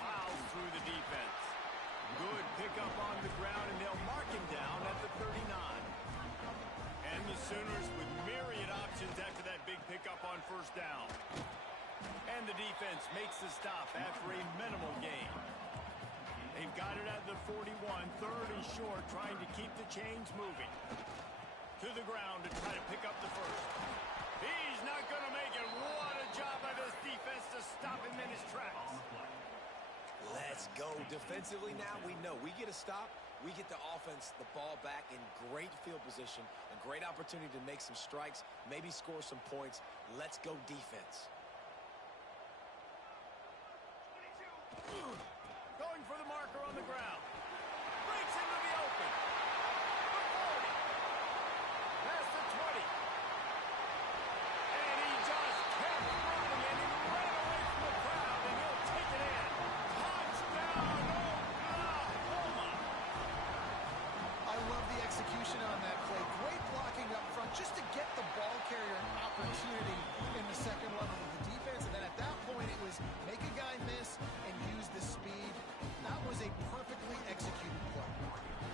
Piles through the defense. Good pickup on the ground, and they'll mark him down at the 39. And the Sooners with myriad options after that big pickup on first down. And the defense makes the stop after a minimal gain. They've got it at the 41, third and short, trying to keep the chains moving. To the ground to try to pick up the first. He's not going to make it. What a job by this defense to stop him in his tracks. Let's go. Defensively now, we know we get a stop. We get the offense the ball back in great field position. A great opportunity to make some strikes, maybe score some points. Let's go defense. Going for the marker on the ground. Breaks into the open. The 40. Past the 20. And he just kept running, and he ran away from the crowd, and he'll take it in. Touchdown, Oklahoma. I love the execution on that play. Great blocking up front just to get the ball carrier an opportunity in the second level of the defense. And then at that point, it was make a guy miss and use the speed. That was a perfectly executed play.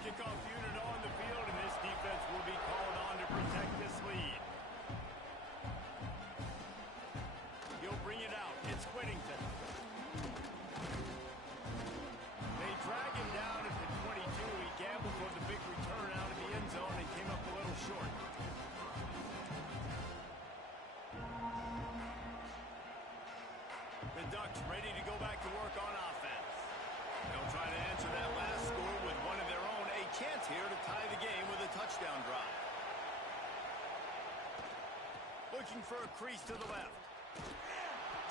Kickoff unit on the field, and this defense will be called on to protect this lead. He'll bring it out. It's Whittington. They drag him down at the 22. He gambled for the big return out of the end zone and came up a little short. The Ducks ready to go back to work on offense. They'll try to answer that last score with one of their own. A chance here to tie the game with a touchdown drive. Looking for a crease to the left.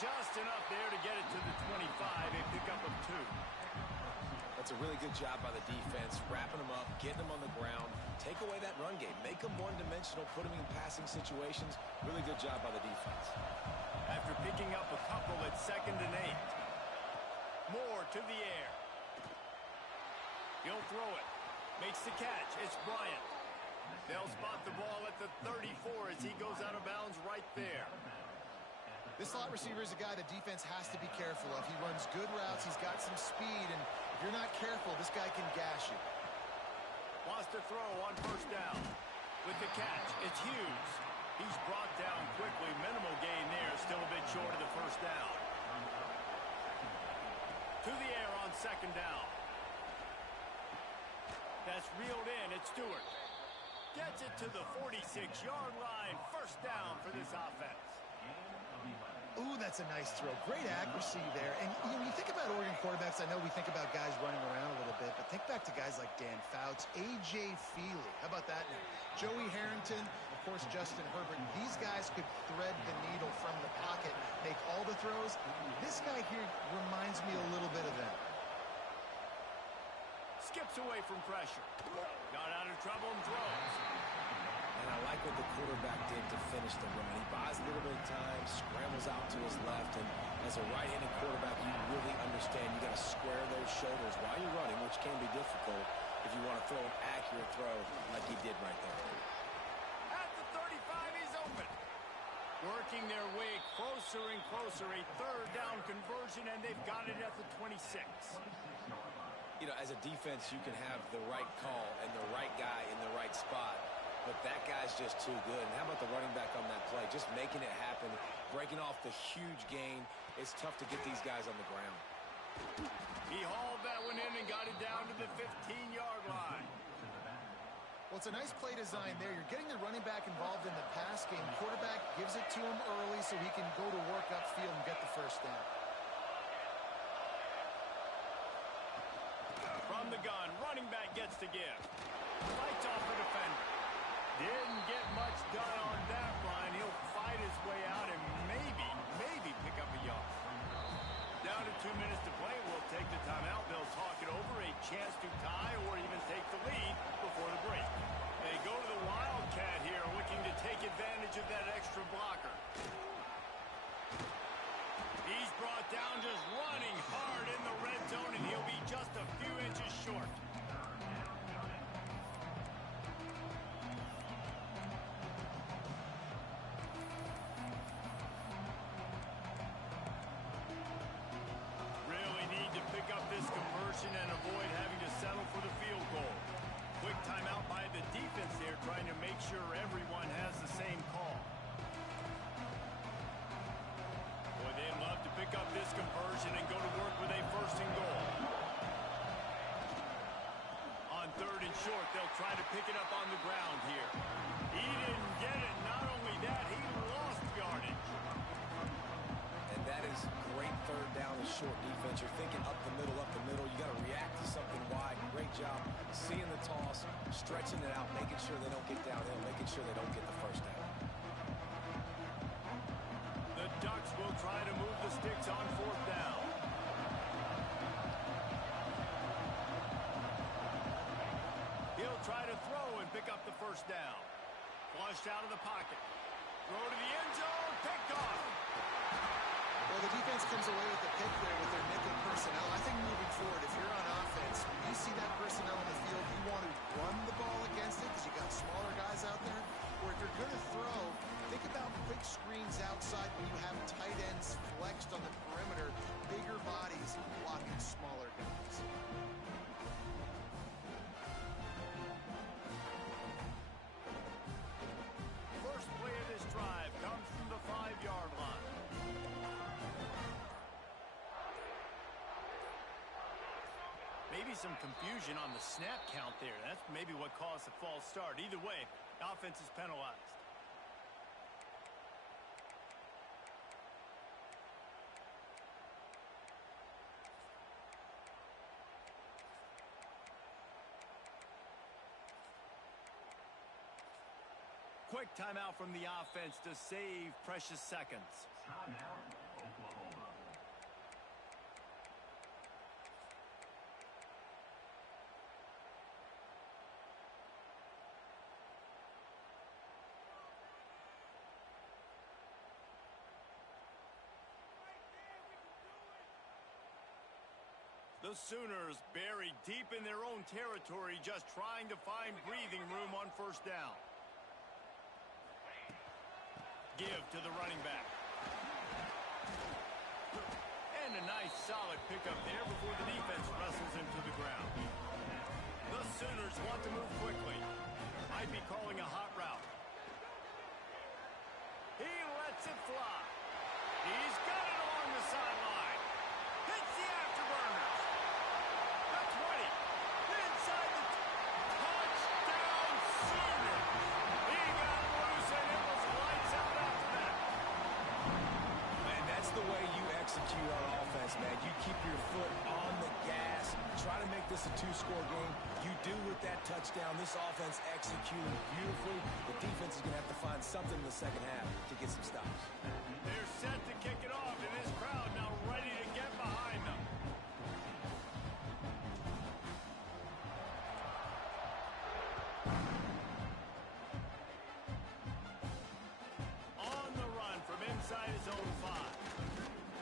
Just enough there to get it to the 25, a pickup of 2. That's a really good job by the defense, wrapping them up, getting them on the ground, take away that run game, make them one-dimensional, put them in passing situations. Really good job by the defense. After picking up a couple at 2nd and 8. Moore to the air. He'll throw it. Makes the catch. It's Bryant. They'll spot the ball at the 34 as he goes out of bounds right there. This slot receiver is a guy the defense has to be careful of. He runs good routes. He's got some speed, and if you're not careful, this guy can gash you. Wants to throw on 1st down. With the catch, it's Hughes. He's brought down quickly. Minimal gain there. Still a bit short of the 1st down. To the air on 2nd down. That's reeled in. It's Stewart. Gets it to the 46-yard line. 1st down for this offense. Ooh, that's a nice throw. Great accuracy there. And when you think about Oregon quarterbacks, I know we think about guys running around a little bit, but think back to guys like Dan Fouts, A.J. Feely. How about that name? Joey Harrington, of course, Justin Herbert. These guys could thread the needle from the pocket, make all the throws. This guy here reminds me a little bit of them. Skips away from pressure. Got out of trouble and throws. And I like what the quarterback did to finish the run. He buys a little bit of time, scrambles out to his left, and as a right-handed quarterback, you really understand you got to square those shoulders while you're running, which can be difficult if you want to throw an accurate throw like he did right there. At the 35, he's open. Working their way closer and closer. A 3rd down conversion, and they've got it at the 26. You know, as a defense, you can have the right call and the right guy in the right spot. But that guy's just too good. And how about the running back on that play? Just making it happen, breaking off the huge gain. It's tough to get these guys on the ground. He hauled that one in and got it down to the 15-yard line. Well, it's a nice play design there. You're getting the running back involved in the pass game. Quarterback gives it to him early so he can go to work upfield and get the 1st down. From the gun, running back gets to give. Fights off the defender. Didn't get much done on that line. He'll fight his way out and maybe pick up a yard. Down to 2 minutes to play. We'll take the timeout. They'll talk it over. A chance to tie or even take the lead before the break. They go to the Wildcat here, looking to take advantage of that extra blocker. He's brought down just running hard in the red zone, and he'll be just a few inches short. Really need to pick up this conversion and avoid having to settle for the field goal. Quick timeout by the defense there, trying to make sure everyone has the same call. Boy, they'd love to pick up this conversion and go to work with a 1st and goal. On 3rd and short, they'll try to pick it up on the ground here. He didn't get it. Not only that, he lost yardage. And that is great 3rd down and short defense. You're thinking up the middle. You got to react to something wide. Great job seeing the toss, stretching it out, making sure they don't get downhill, making sure they don't get the 1st down. The Ducks will try to move the sticks on 4th down. He'll try to throw and pick up the 1st down. Flushed out of the pocket. Throw to the end zone. Picked off. Well, the defense comes away with the pick there with their nickel personnel. I think moving forward, if you're on offense, when you see that personnel in the field, you want to run the ball against it because you got smaller guys out there. Or if you're going to throw, think about quick screens outside when you have tight ends flexed on the perimeter, bigger bodies blocking smaller guys. First play of this drive comes from the 5-yard line. Maybe some confusion on the snap count there. That's maybe what caused the false start. Either way, offense is penalized. Quick timeout from the offense to save precious seconds. The Sooners buried deep in their own territory, just trying to find breathing room on first down. Give to the running back. And a nice solid pickup there before the defense wrestles him to the ground. The Sooners want to move quickly. Might be calling a hot route. He lets it fly. He's got it along the sideline. Hits the afterburners. The 20. Inside the touchdown Sooners. He got loose and it was lights out after that. Man, that's the way you execute on offense, man. You keep your foot on the gas. Try to make this a two-score game. You do with that touchdown. This offense executing beautifully. The defense is going to have to find something in the second half to get some stops. They're set to kick it off, and this crowd now ready to get behind them. On the run from inside his own 5.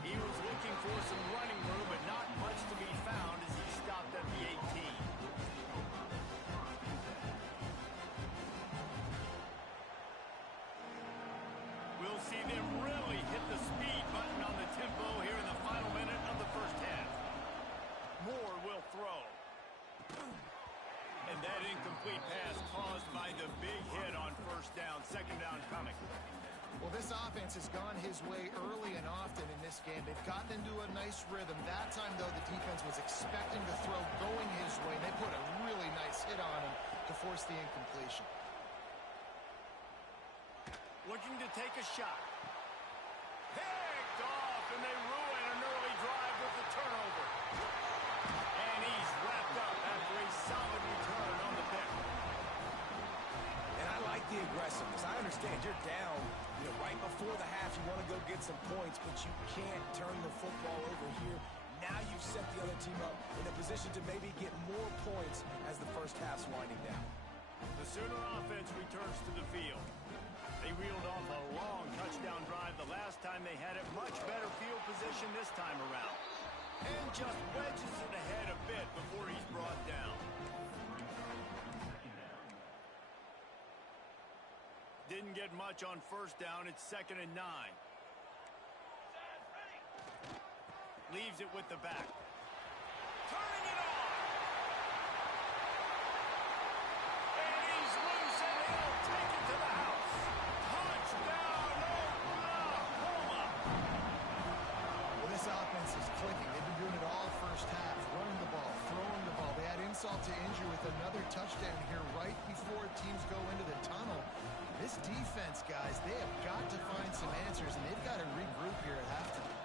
He was looking for some running room, but not much to be found as he stopped at the 18. We'll see them really hit the speed button on the tempo here in the final minute of the first half. Moore will throw. And that incomplete pass caused by the big hit on first down. Second down coming. Well, this offense has gone his way early and often in this game. They've gotten into a nice rhythm. That time, though, the defense was expecting the throw going his way. They put a really nice hit on him to force the incompletion. Looking to take a shot. Picked off, and they ruin an early drive with the turnover. And he's wrapped up after a solid return on the pick. And I like the aggressiveness. I understand you're down, right before the half. You want to go get some points, but you can't turn the football over here. Now you've set the other team up in a position to maybe get more points as the first half's winding down. The Sooner offense returns to the field. They reeled off a long touchdown drive the last time they had it. Much better field position this time around. And just wedges it ahead a bit before he's brought down. Didn't get much on first down. It's 2nd and 9. Leaves it with the back. Turning it on. And he's loose and he'll take it to the house. Touchdown, Oklahoma. Well, this offense is clicking. They've been doing it all first half, running the ball, throwing the ball. They had insult to injury with another touchdown here right before teams go into the tunnel. This defense, guys, they have got to find some answers, and they've got to regroup here at halftime.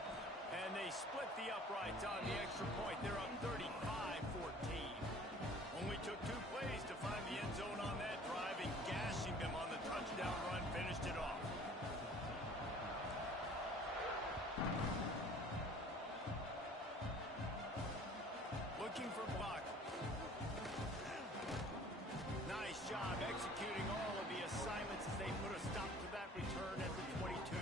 And they split the uprights on the extra point. They're up 35-14. Only took 2 plays to find the end zone on that drive, and gashing them on the touchdown run finished it off. Looking for block. Nice job executing all of the assignments as they put a stop to that return at the 22.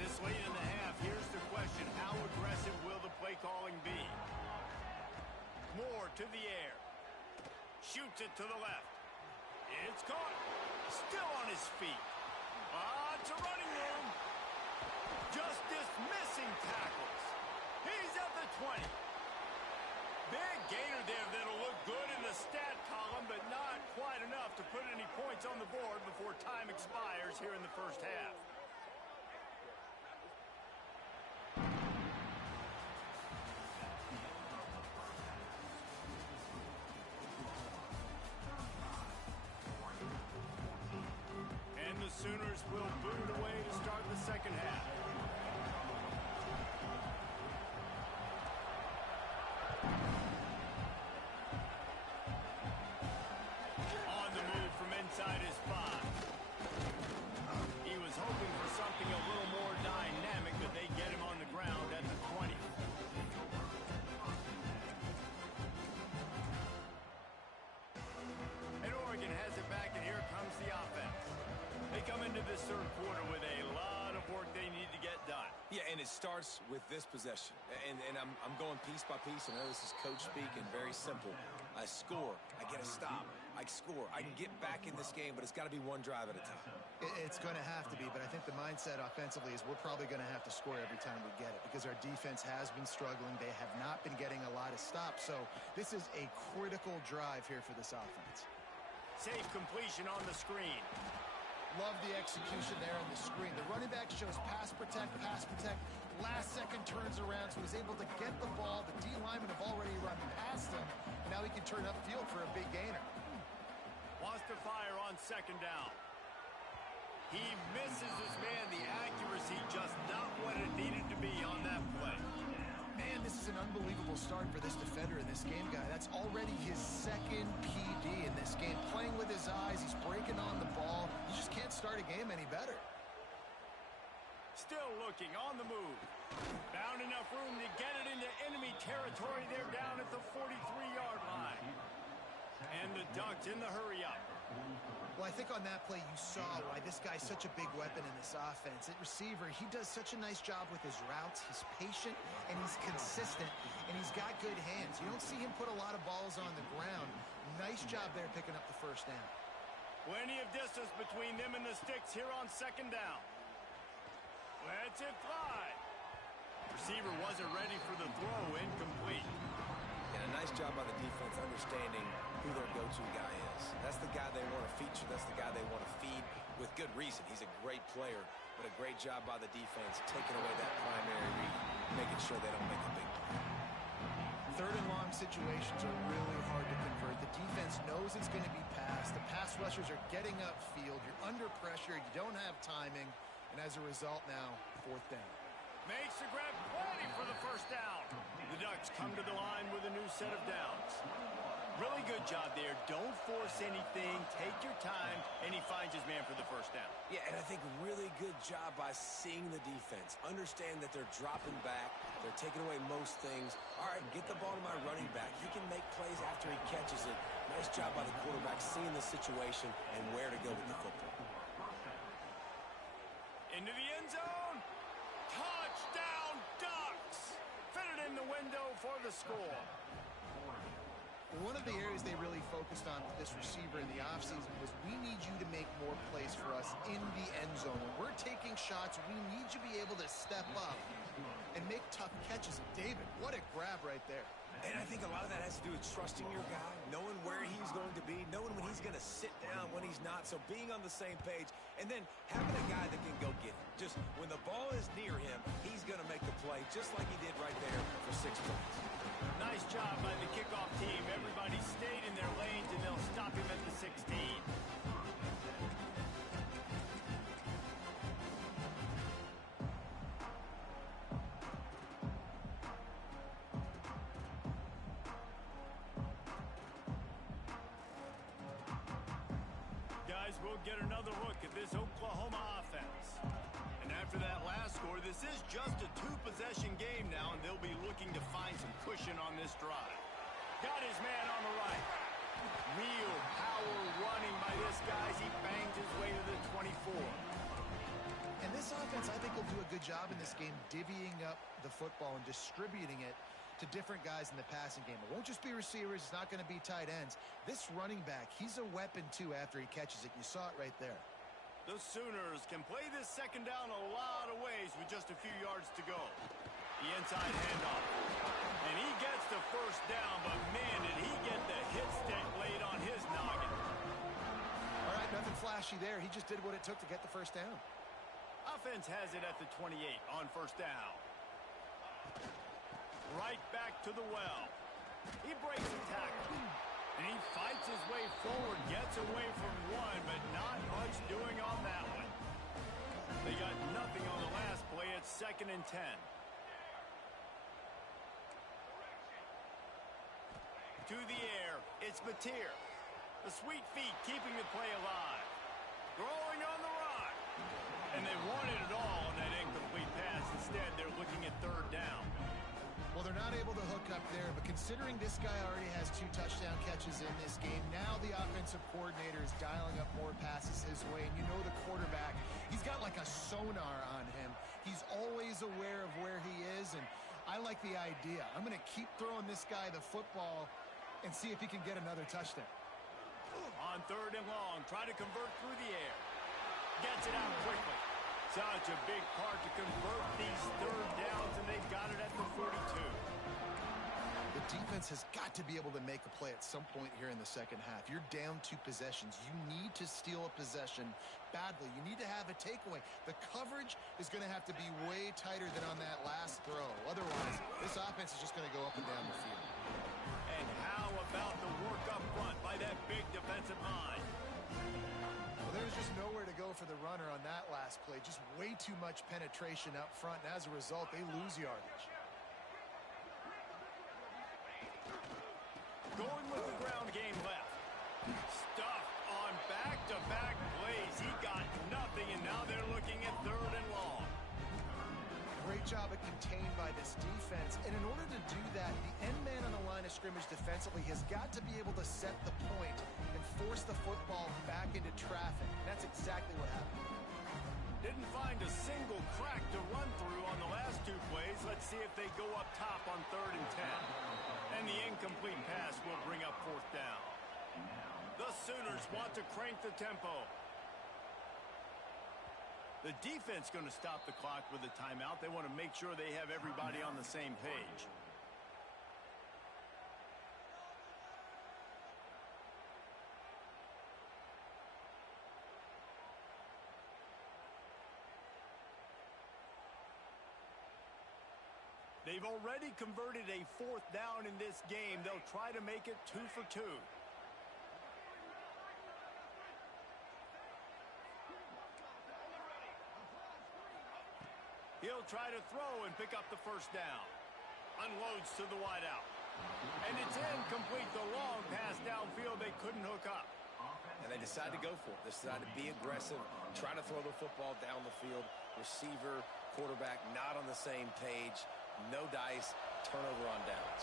This late in the half, here's the question. How aggressive will the play calling be? Moore to the air. Shoots it to the left. It's caught. Still on his feet. It's a running room. Just dismissing tackles. He's at the 20. Big gainer there that'll look good in the stat column, but not quite enough to put any points on the board before time expires here in the first half. And the Sooners will boot it away to start the second half. On the move from inside his 5. He was hoping for something a little more dynamic, but they get him on the ground at the 20. And Oregon has it back, and here comes the offense. They come into this third quarter with a lot of work they need to get done. Yeah, and it starts with this possession. And I'm going piece by piece. I know this is coach speak and very simple. I score. I get a stop. I score. I can get back in this game, but it's got to be one drive at a time. It's going to have to be, but I think the mindset offensively is we're probably going to have to score every time we get it because our defense has been struggling. They have not been getting a lot of stops, so this is a critical drive here for this offense. Safe completion on the screen. Love the execution there on the screen. The running back shows pass protect, last second turns around, so he's able to get the ball. The D linemen have already run past him, and now he can turn upfield for a big gainer. Wants to fire on second down. He misses his man. The accuracy just not what it needed to be on that play. Man, this is an unbelievable start for this defender in this game, guy. That's already his second PD in this game. Playing with his eyes, he's breaking on the ball. You just can't start a game any better. Still looking on the move. Found enough room to get it into enemy territory. They're down at the 43-yard line. And the Ducks in the hurry-up. Well, I think on that play you saw why this guy's such a big weapon in this offense. At receiver, he does such a nice job with his routes. He's patient, and he's consistent, and he's got good hands. You don't see him put a lot of balls on the ground. Nice job there picking up the first down. Plenty of distance between them and the sticks here on second down. Lets it fly. Receiver wasn't ready for the throw. Incomplete. And a nice job by the defense understanding who their go-to guy is. That's the guy they want to feature. That's the guy they want to feed with good reason. He's a great player, but a great job by the defense taking away that primary read, making sure they don't make a big play. Third and long situations are really hard to convert. The defense knows it's going to be passed. The pass rushers are getting upfield. You're under pressure. You don't have timing. And as a result now, fourth down. Makes the grab, plenty for the first down. The Ducks come to the line with a new set of downs. Really good job there. Don't force anything. Take your time, and he finds his man for the first down. Yeah, and I think really good job by seeing the defense. Understand that they're dropping back. They're taking away most things. All right, get the ball to my running back. He can make plays after he catches it. Nice job by the quarterback seeing the situation and where to go with the football. Into the end zone. Touchdown, Ducks! Fitted in the window for the score. One of the areas they really focused on with this receiver in the offseason was we need you to make more plays for us in the end zone. When we're taking shots, we need you to be able to step up and make tough catches. David, what a grab right there. And I think a lot of that has to do with trusting your guy, knowing where he's going to be, knowing when he's going to sit down, when he's not. So being on the same page, and then having a guy that can go get it. Just when the ball is near him, he's going to make the play, just like he did right there for 6 points. Nice job by the kickoff team. Everybody stayed in their lanes, and they'll stop him at the 16. Guys, we'll get another look at this Oklahoma offense. And after that last score, this is just a two-possession game now, and they'll be looking to find some cushion on this drive. Got his man on the right. Real power running by this guy as he bangs his way to the 24. And this offense, I think, will do a good job in this game divvying up the football and distributing it to different guys in the passing game. It won't just be receivers. It's not going to be tight ends. This running back, he's a weapon, too, after he catches it. You saw it right there. The Sooners can play this second down a lot of ways with just a few yards to go. The inside handoff. And he gets the first down, but man, did he get the hit stick laid on his noggin. All right, nothing flashy there. He just did what it took to get the first down. Offense has it at the 28 on first down. Right back to the well. He breaks the tackle. And he fights his way forward, gets away from one, but not much doing on that one. They got nothing on the last play. It's 2nd and 10. To the air, it's Mateer. The sweet feet keeping the play alive. Throwing on the run. And they wanted it all on that incomplete pass. Instead, they're looking at third down. Well, they're not able to hook up there, but considering this guy already has 2 touchdown catches in this game, now the offensive coordinator is dialing up more passes his way. And you know the quarterback, he's got like a sonar on him. He's always aware of where he is, and I like the idea. I'm going to keep throwing this guy the football and see if he can get another touchdown. On 3rd and long, try to convert through the air. Gets it out quickly. Such a big part to convert these 3rd downs, and they got it at the 42. The defense has got to be able to make a play at some point here in the second half. You're down 2 possessions. You need to steal a possession badly. You need to have a takeaway. The coverage is going to have to be way tighter than on that last throw. Otherwise, this offense is just going to go up and down the field. And how about the work up front by that big defensive line? Well, there was just nowhere to go for the runner on that last play. Just way too much penetration up front, and as a result, they lose yardage. Going with the ground game left. Stuffed on back-to-back plays. He got nothing, and now they're looking at 3rd and long. Great job at contained by this defense. And in order to do that, the end man on the line of scrimmage defensively has got to be able to set the point and force the football back into traffic. That's exactly what happened. Didn't find a single crack to run through on the last 2 plays. Let's see if they go up top on 3rd and 10. And the incomplete pass will bring up 4th down. The Sooners want to crank the tempo. The defense going to stop the clock with a timeout. They want to make sure they have everybody on the same page. They've already converted a 4th down in this game. They'll try to make it 2 for 2. He'll try to throw and pick up the 1st down. Unloads to the wideout. And it's incomplete. The long pass downfield, they couldn't hook up. And they decide to go for it. They decide to be aggressive, try to throw the football down the field. Receiver, quarterback not on the same page. No dice, turnover on downs.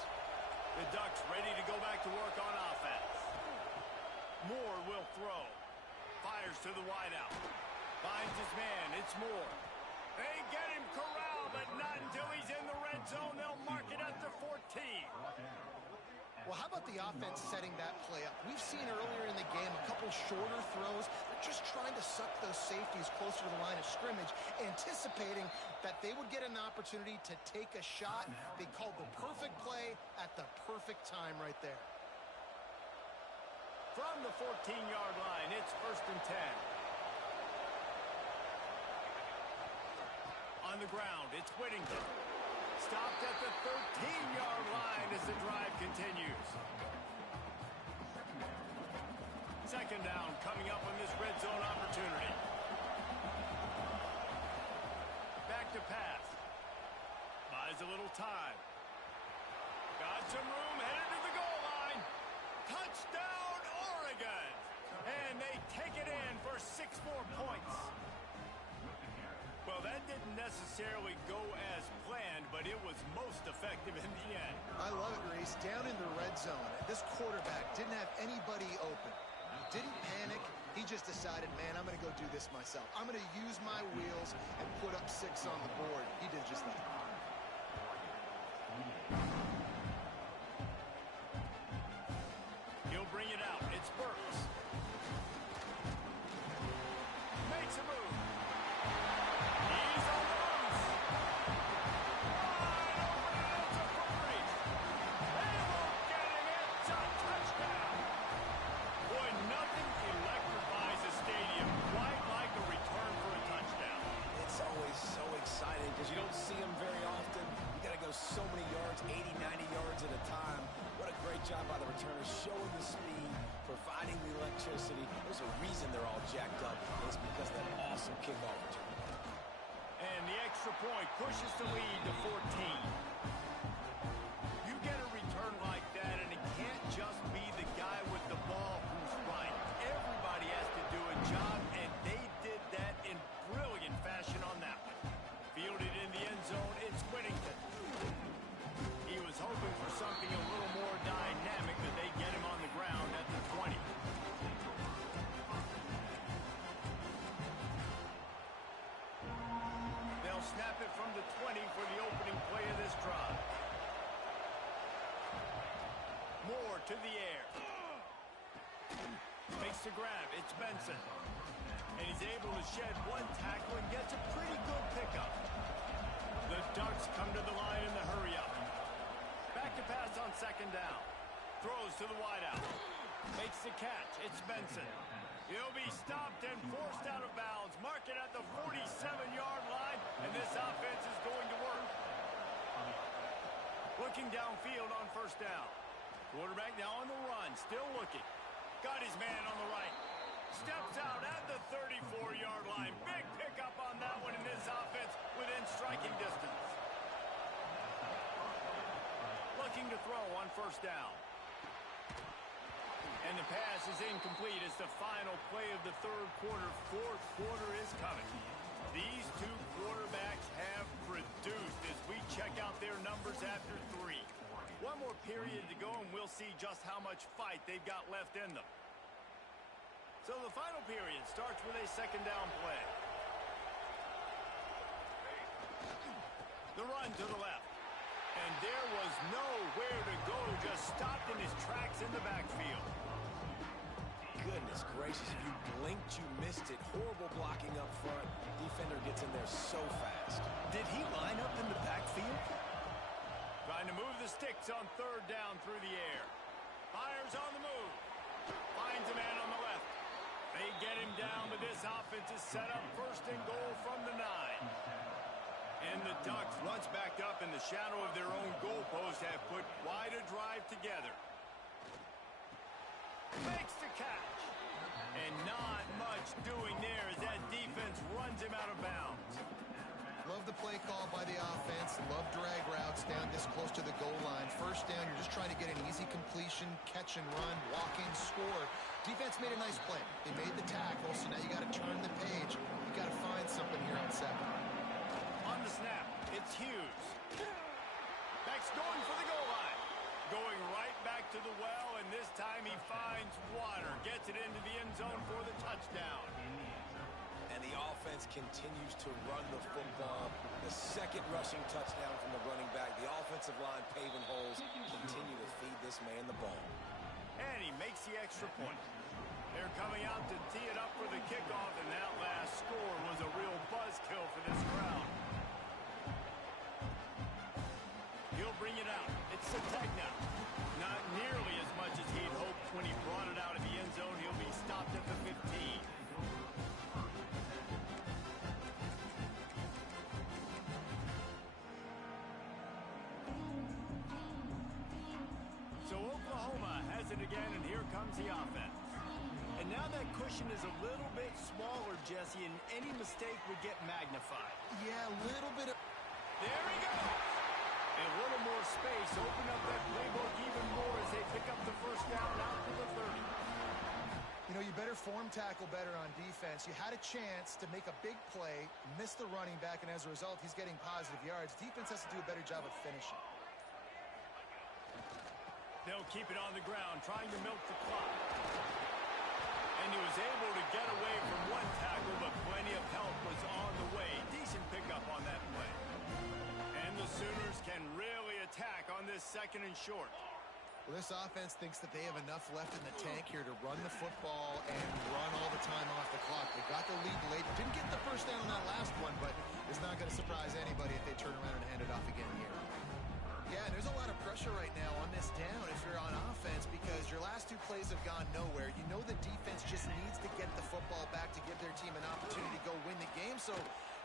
The Ducks ready to go back to work on offense. Moore will throw. Fires to the wideout. Finds his man. It's Moore. They get him corralled, but not until he's in the red zone. They'll mark it at the 14. Well, how about the offense setting that play up? We've seen earlier in the game a couple shorter throws. They're just trying to suck those safeties closer to the line of scrimmage, anticipating that they would get an opportunity to take a shot. They called the perfect play at the perfect time right there. From the 14-yard line, it's 1st and 10. On the ground, it's Whittington. Stopped at the 13-yard line as the drive continues. 2nd down coming up on this red zone opportunity. Back to pass. Buys a little time. Got some room, headed to the goal line. Touchdown, Oregon! And they take it in for 6 more points. Well, that didn't necessarily go as planned, but it was most effective in the end. I love it, Reese. Down in the red zone, this quarterback didn't have anybody open. He didn't panic. He just decided, man, I'm going to go do this myself. I'm going to use my wheels and put up 6 on the board. He did just that. He'll bring it out. It's Burks. Makes a move. He's on the loose. Wide open, and it's a Furry. They won't get him. It's a touchdown. Boy, nothing electrifies a stadium quite like a return for a touchdown. It's always so exciting because you don't see them very often. You got to go so many yards, 80, 90 yards at a time. What a great job by the returners, showing the speed, providing the electricity. There's a reason they're all jacked up, and it's because of that awesome kickoff return. And the extra point pushes the lead to 14. You get a return like that, and it can't just be the guy with the ball who's right. Everybody has to do a job, and they did that in brilliant fashion on that one. Fielded in the end zone, it's Whittington. He the 20 for the opening play of this drive. Moore to the air. Makes the grab. It's Benson. And he's able to shed one tackle and gets a pretty good pickup. The Ducks come to the line in the hurry-up. Back to pass on second down. Throws to the wideout. Makes the catch. It's Benson. He'll be stopped and forced out of bounds. Mark it at the 47-yard line, and this offense is going to work. Looking downfield on first down. Quarterback now on the run, still looking. Got his man on the right. Steps out at the 34-yard line. Big pickup on that one, and this offense within striking distance. Looking to throw on first down. And the pass is incomplete. It's the final play of the third quarter. Fourth quarter is coming. These two quarterbacks have produced as we check out their numbers after 3. One more period to go, and we'll see just how much fight they've got left in them. So the final period starts with a second down play. The run to the left. And there was nowhere to go, just stopped in his tracks in the backfield. Goodness gracious, if you blinked, you missed it. Horrible blocking up front. Defender gets in there so fast. Did he line up in the backfield? Trying to move the sticks on third down through the air. Fires on the move. Finds a man on the left. They get him down, but this offense is set up first and goal from the 9. And the Ducks, once backed up in the shadow of their own goalpost, have put quite a drive together. Makes the catch. And not much doing there as that defense runs him out of bounds. Love the play call by the offense. Love drag routes down this close to the goal line. First down, you're just trying to get an easy completion, catch and run, walk in, score. Defense made a nice play. They made the tackle, so now you got to turn the page. You got to find something here on second. On the snap, it's Hughes. Beck's going for the goal line. Going right back to the well, and this time he finds water. Gets it into the end zone for the touchdown. And the offense continues to run the football. The second rushing touchdown from the running back. The offensive line paving holes. Continue to feed this man the ball. And he makes the extra point. They're coming out to tee it up for the kickoff, and that last score was a real buzzkill for this crowd. He'll bring it out. It's Sategna. Not nearly as much as he'd hoped when he brought it out of the end zone. He'll be stopped at the 15. So Oklahoma has it again, and here comes the offense. And now that cushion is a little bit smaller, Jesse, and any mistake would get magnified. Yeah, a little bit of... There he goes. And a little more space. Open up that playbook even more as they pick up the first down out to the 30. You know, you better form tackle better on defense. You had a chance to make a big play, miss the running back, and as a result, he's getting positive yards. Defense has to do a better job of finishing. They'll keep it on the ground, trying to milk the clock. And he was able to get away from one tackle, but plenty of help was on the way. Decent pickup on that play. And the Sooners can really attack on this second and short. Well, this offense thinks that they have enough left in the tank here to run the football and run all the time off the clock. They got the lead late. Didn't get the first down on that last one, but it's not going to surprise anybody if they turn around and hand it off again here. Yeah, and there's a lot of pressure right now on this down if you're on offense because your last two plays have gone nowhere. You know the defense just needs to get the football back to give their team an opportunity to go win the game, so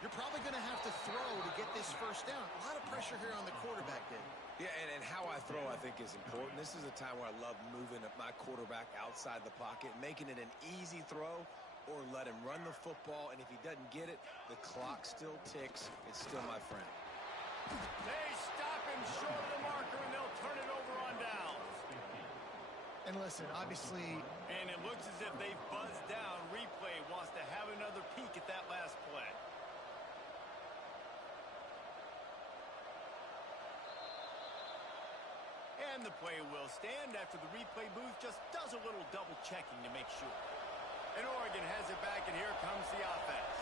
you're probably going to have to throw to get this first down. A lot of pressure here on the quarterback, Dave. Yeah, and how I throw, I think, is important. This is a time where I love moving my quarterback outside the pocket, making it an easy throw, or let him run the football, and if he doesn't get it, the clock still ticks. It's still my friend. They stop him short of the marker, and they'll turn it over on downs. And listen, obviously... And it looks as if they've buzzed down. Replay wants to have another peek at that last play. And the play will stand after the replay booth just does a little double checking to make sure. And Oregon has it back, and here comes the offense.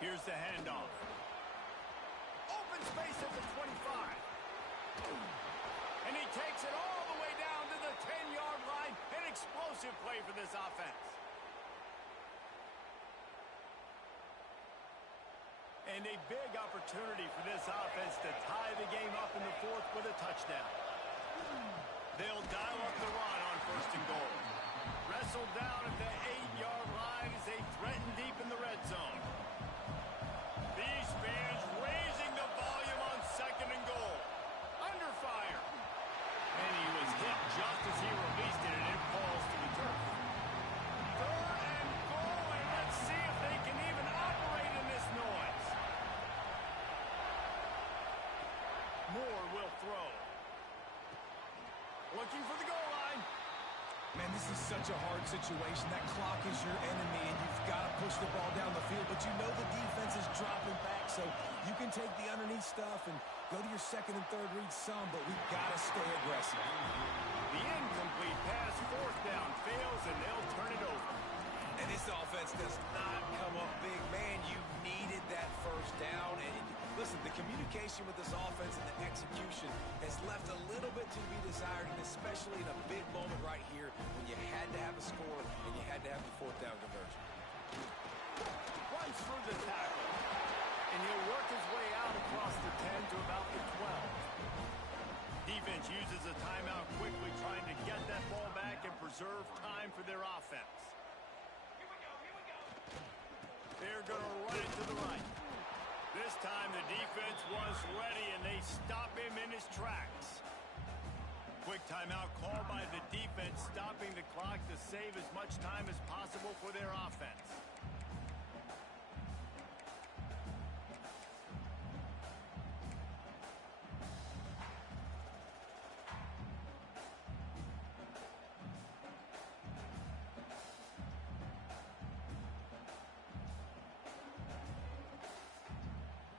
Here's the handoff. Open space at the 25. And he takes it all the way down to the 10-yard line. An explosive play for this offense. And a big opportunity for this offense to tie the game up in the fourth with a touchdown. They'll dial up the run on 1st and goal. Wrestled down at the 8-yard line as they threaten deep in the red zone. These fans raising the volume on 2nd and goal. Under fire. And he was hit just as he released it, and it falls to the turf. 3rd and goal, and let's see if they can even operate in this noise. Moore will throw. Looking for the goal line. Man, this is such a hard situation. That clock is your enemy, and you've got to push the ball down the field, but you know the defense is dropping back, so you can take the underneath stuff and go to your 2nd and 3rd read some, but we've got to stay aggressive. The incomplete pass, 4th down, fails, and they'll turn it over. And this offense does not come up big. Man, you needed that 1st down. And listen, the communication with this offense and the execution has left a little bit to be desired, and especially in a big moment right here when you had to have a score and you had to have the 4th down conversion. Runs through the tackle. And he'll work his way out across the 10 to about the 12. Defense uses a timeout quickly, trying to get that ball back and preserve time for their offense. They're going to run it to the right. This time the defense was ready, and they stop him in his tracks. Quick timeout called by the defense, stopping the clock to save as much time as possible for their offense.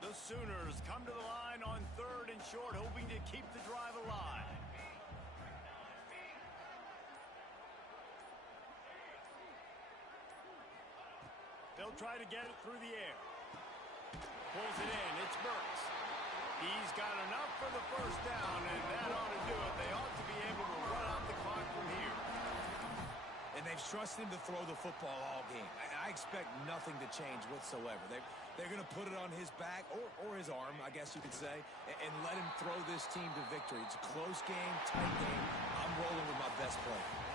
The Sooners come to the line on 3rd and short, hoping to keep the drive alive. They'll try to get it through the air. Pulls it in. It's Burks. He's got enough for the 1st down, and that ought to do it. They ought to be able to run out the clock from here. And they've trusted him to throw the football all game. I expect nothing to change whatsoever. They're going to put it on his back, or his arm, I guess you could say, and let him throw this team to victory. It's a close game, tight game. I'm rolling with my best player.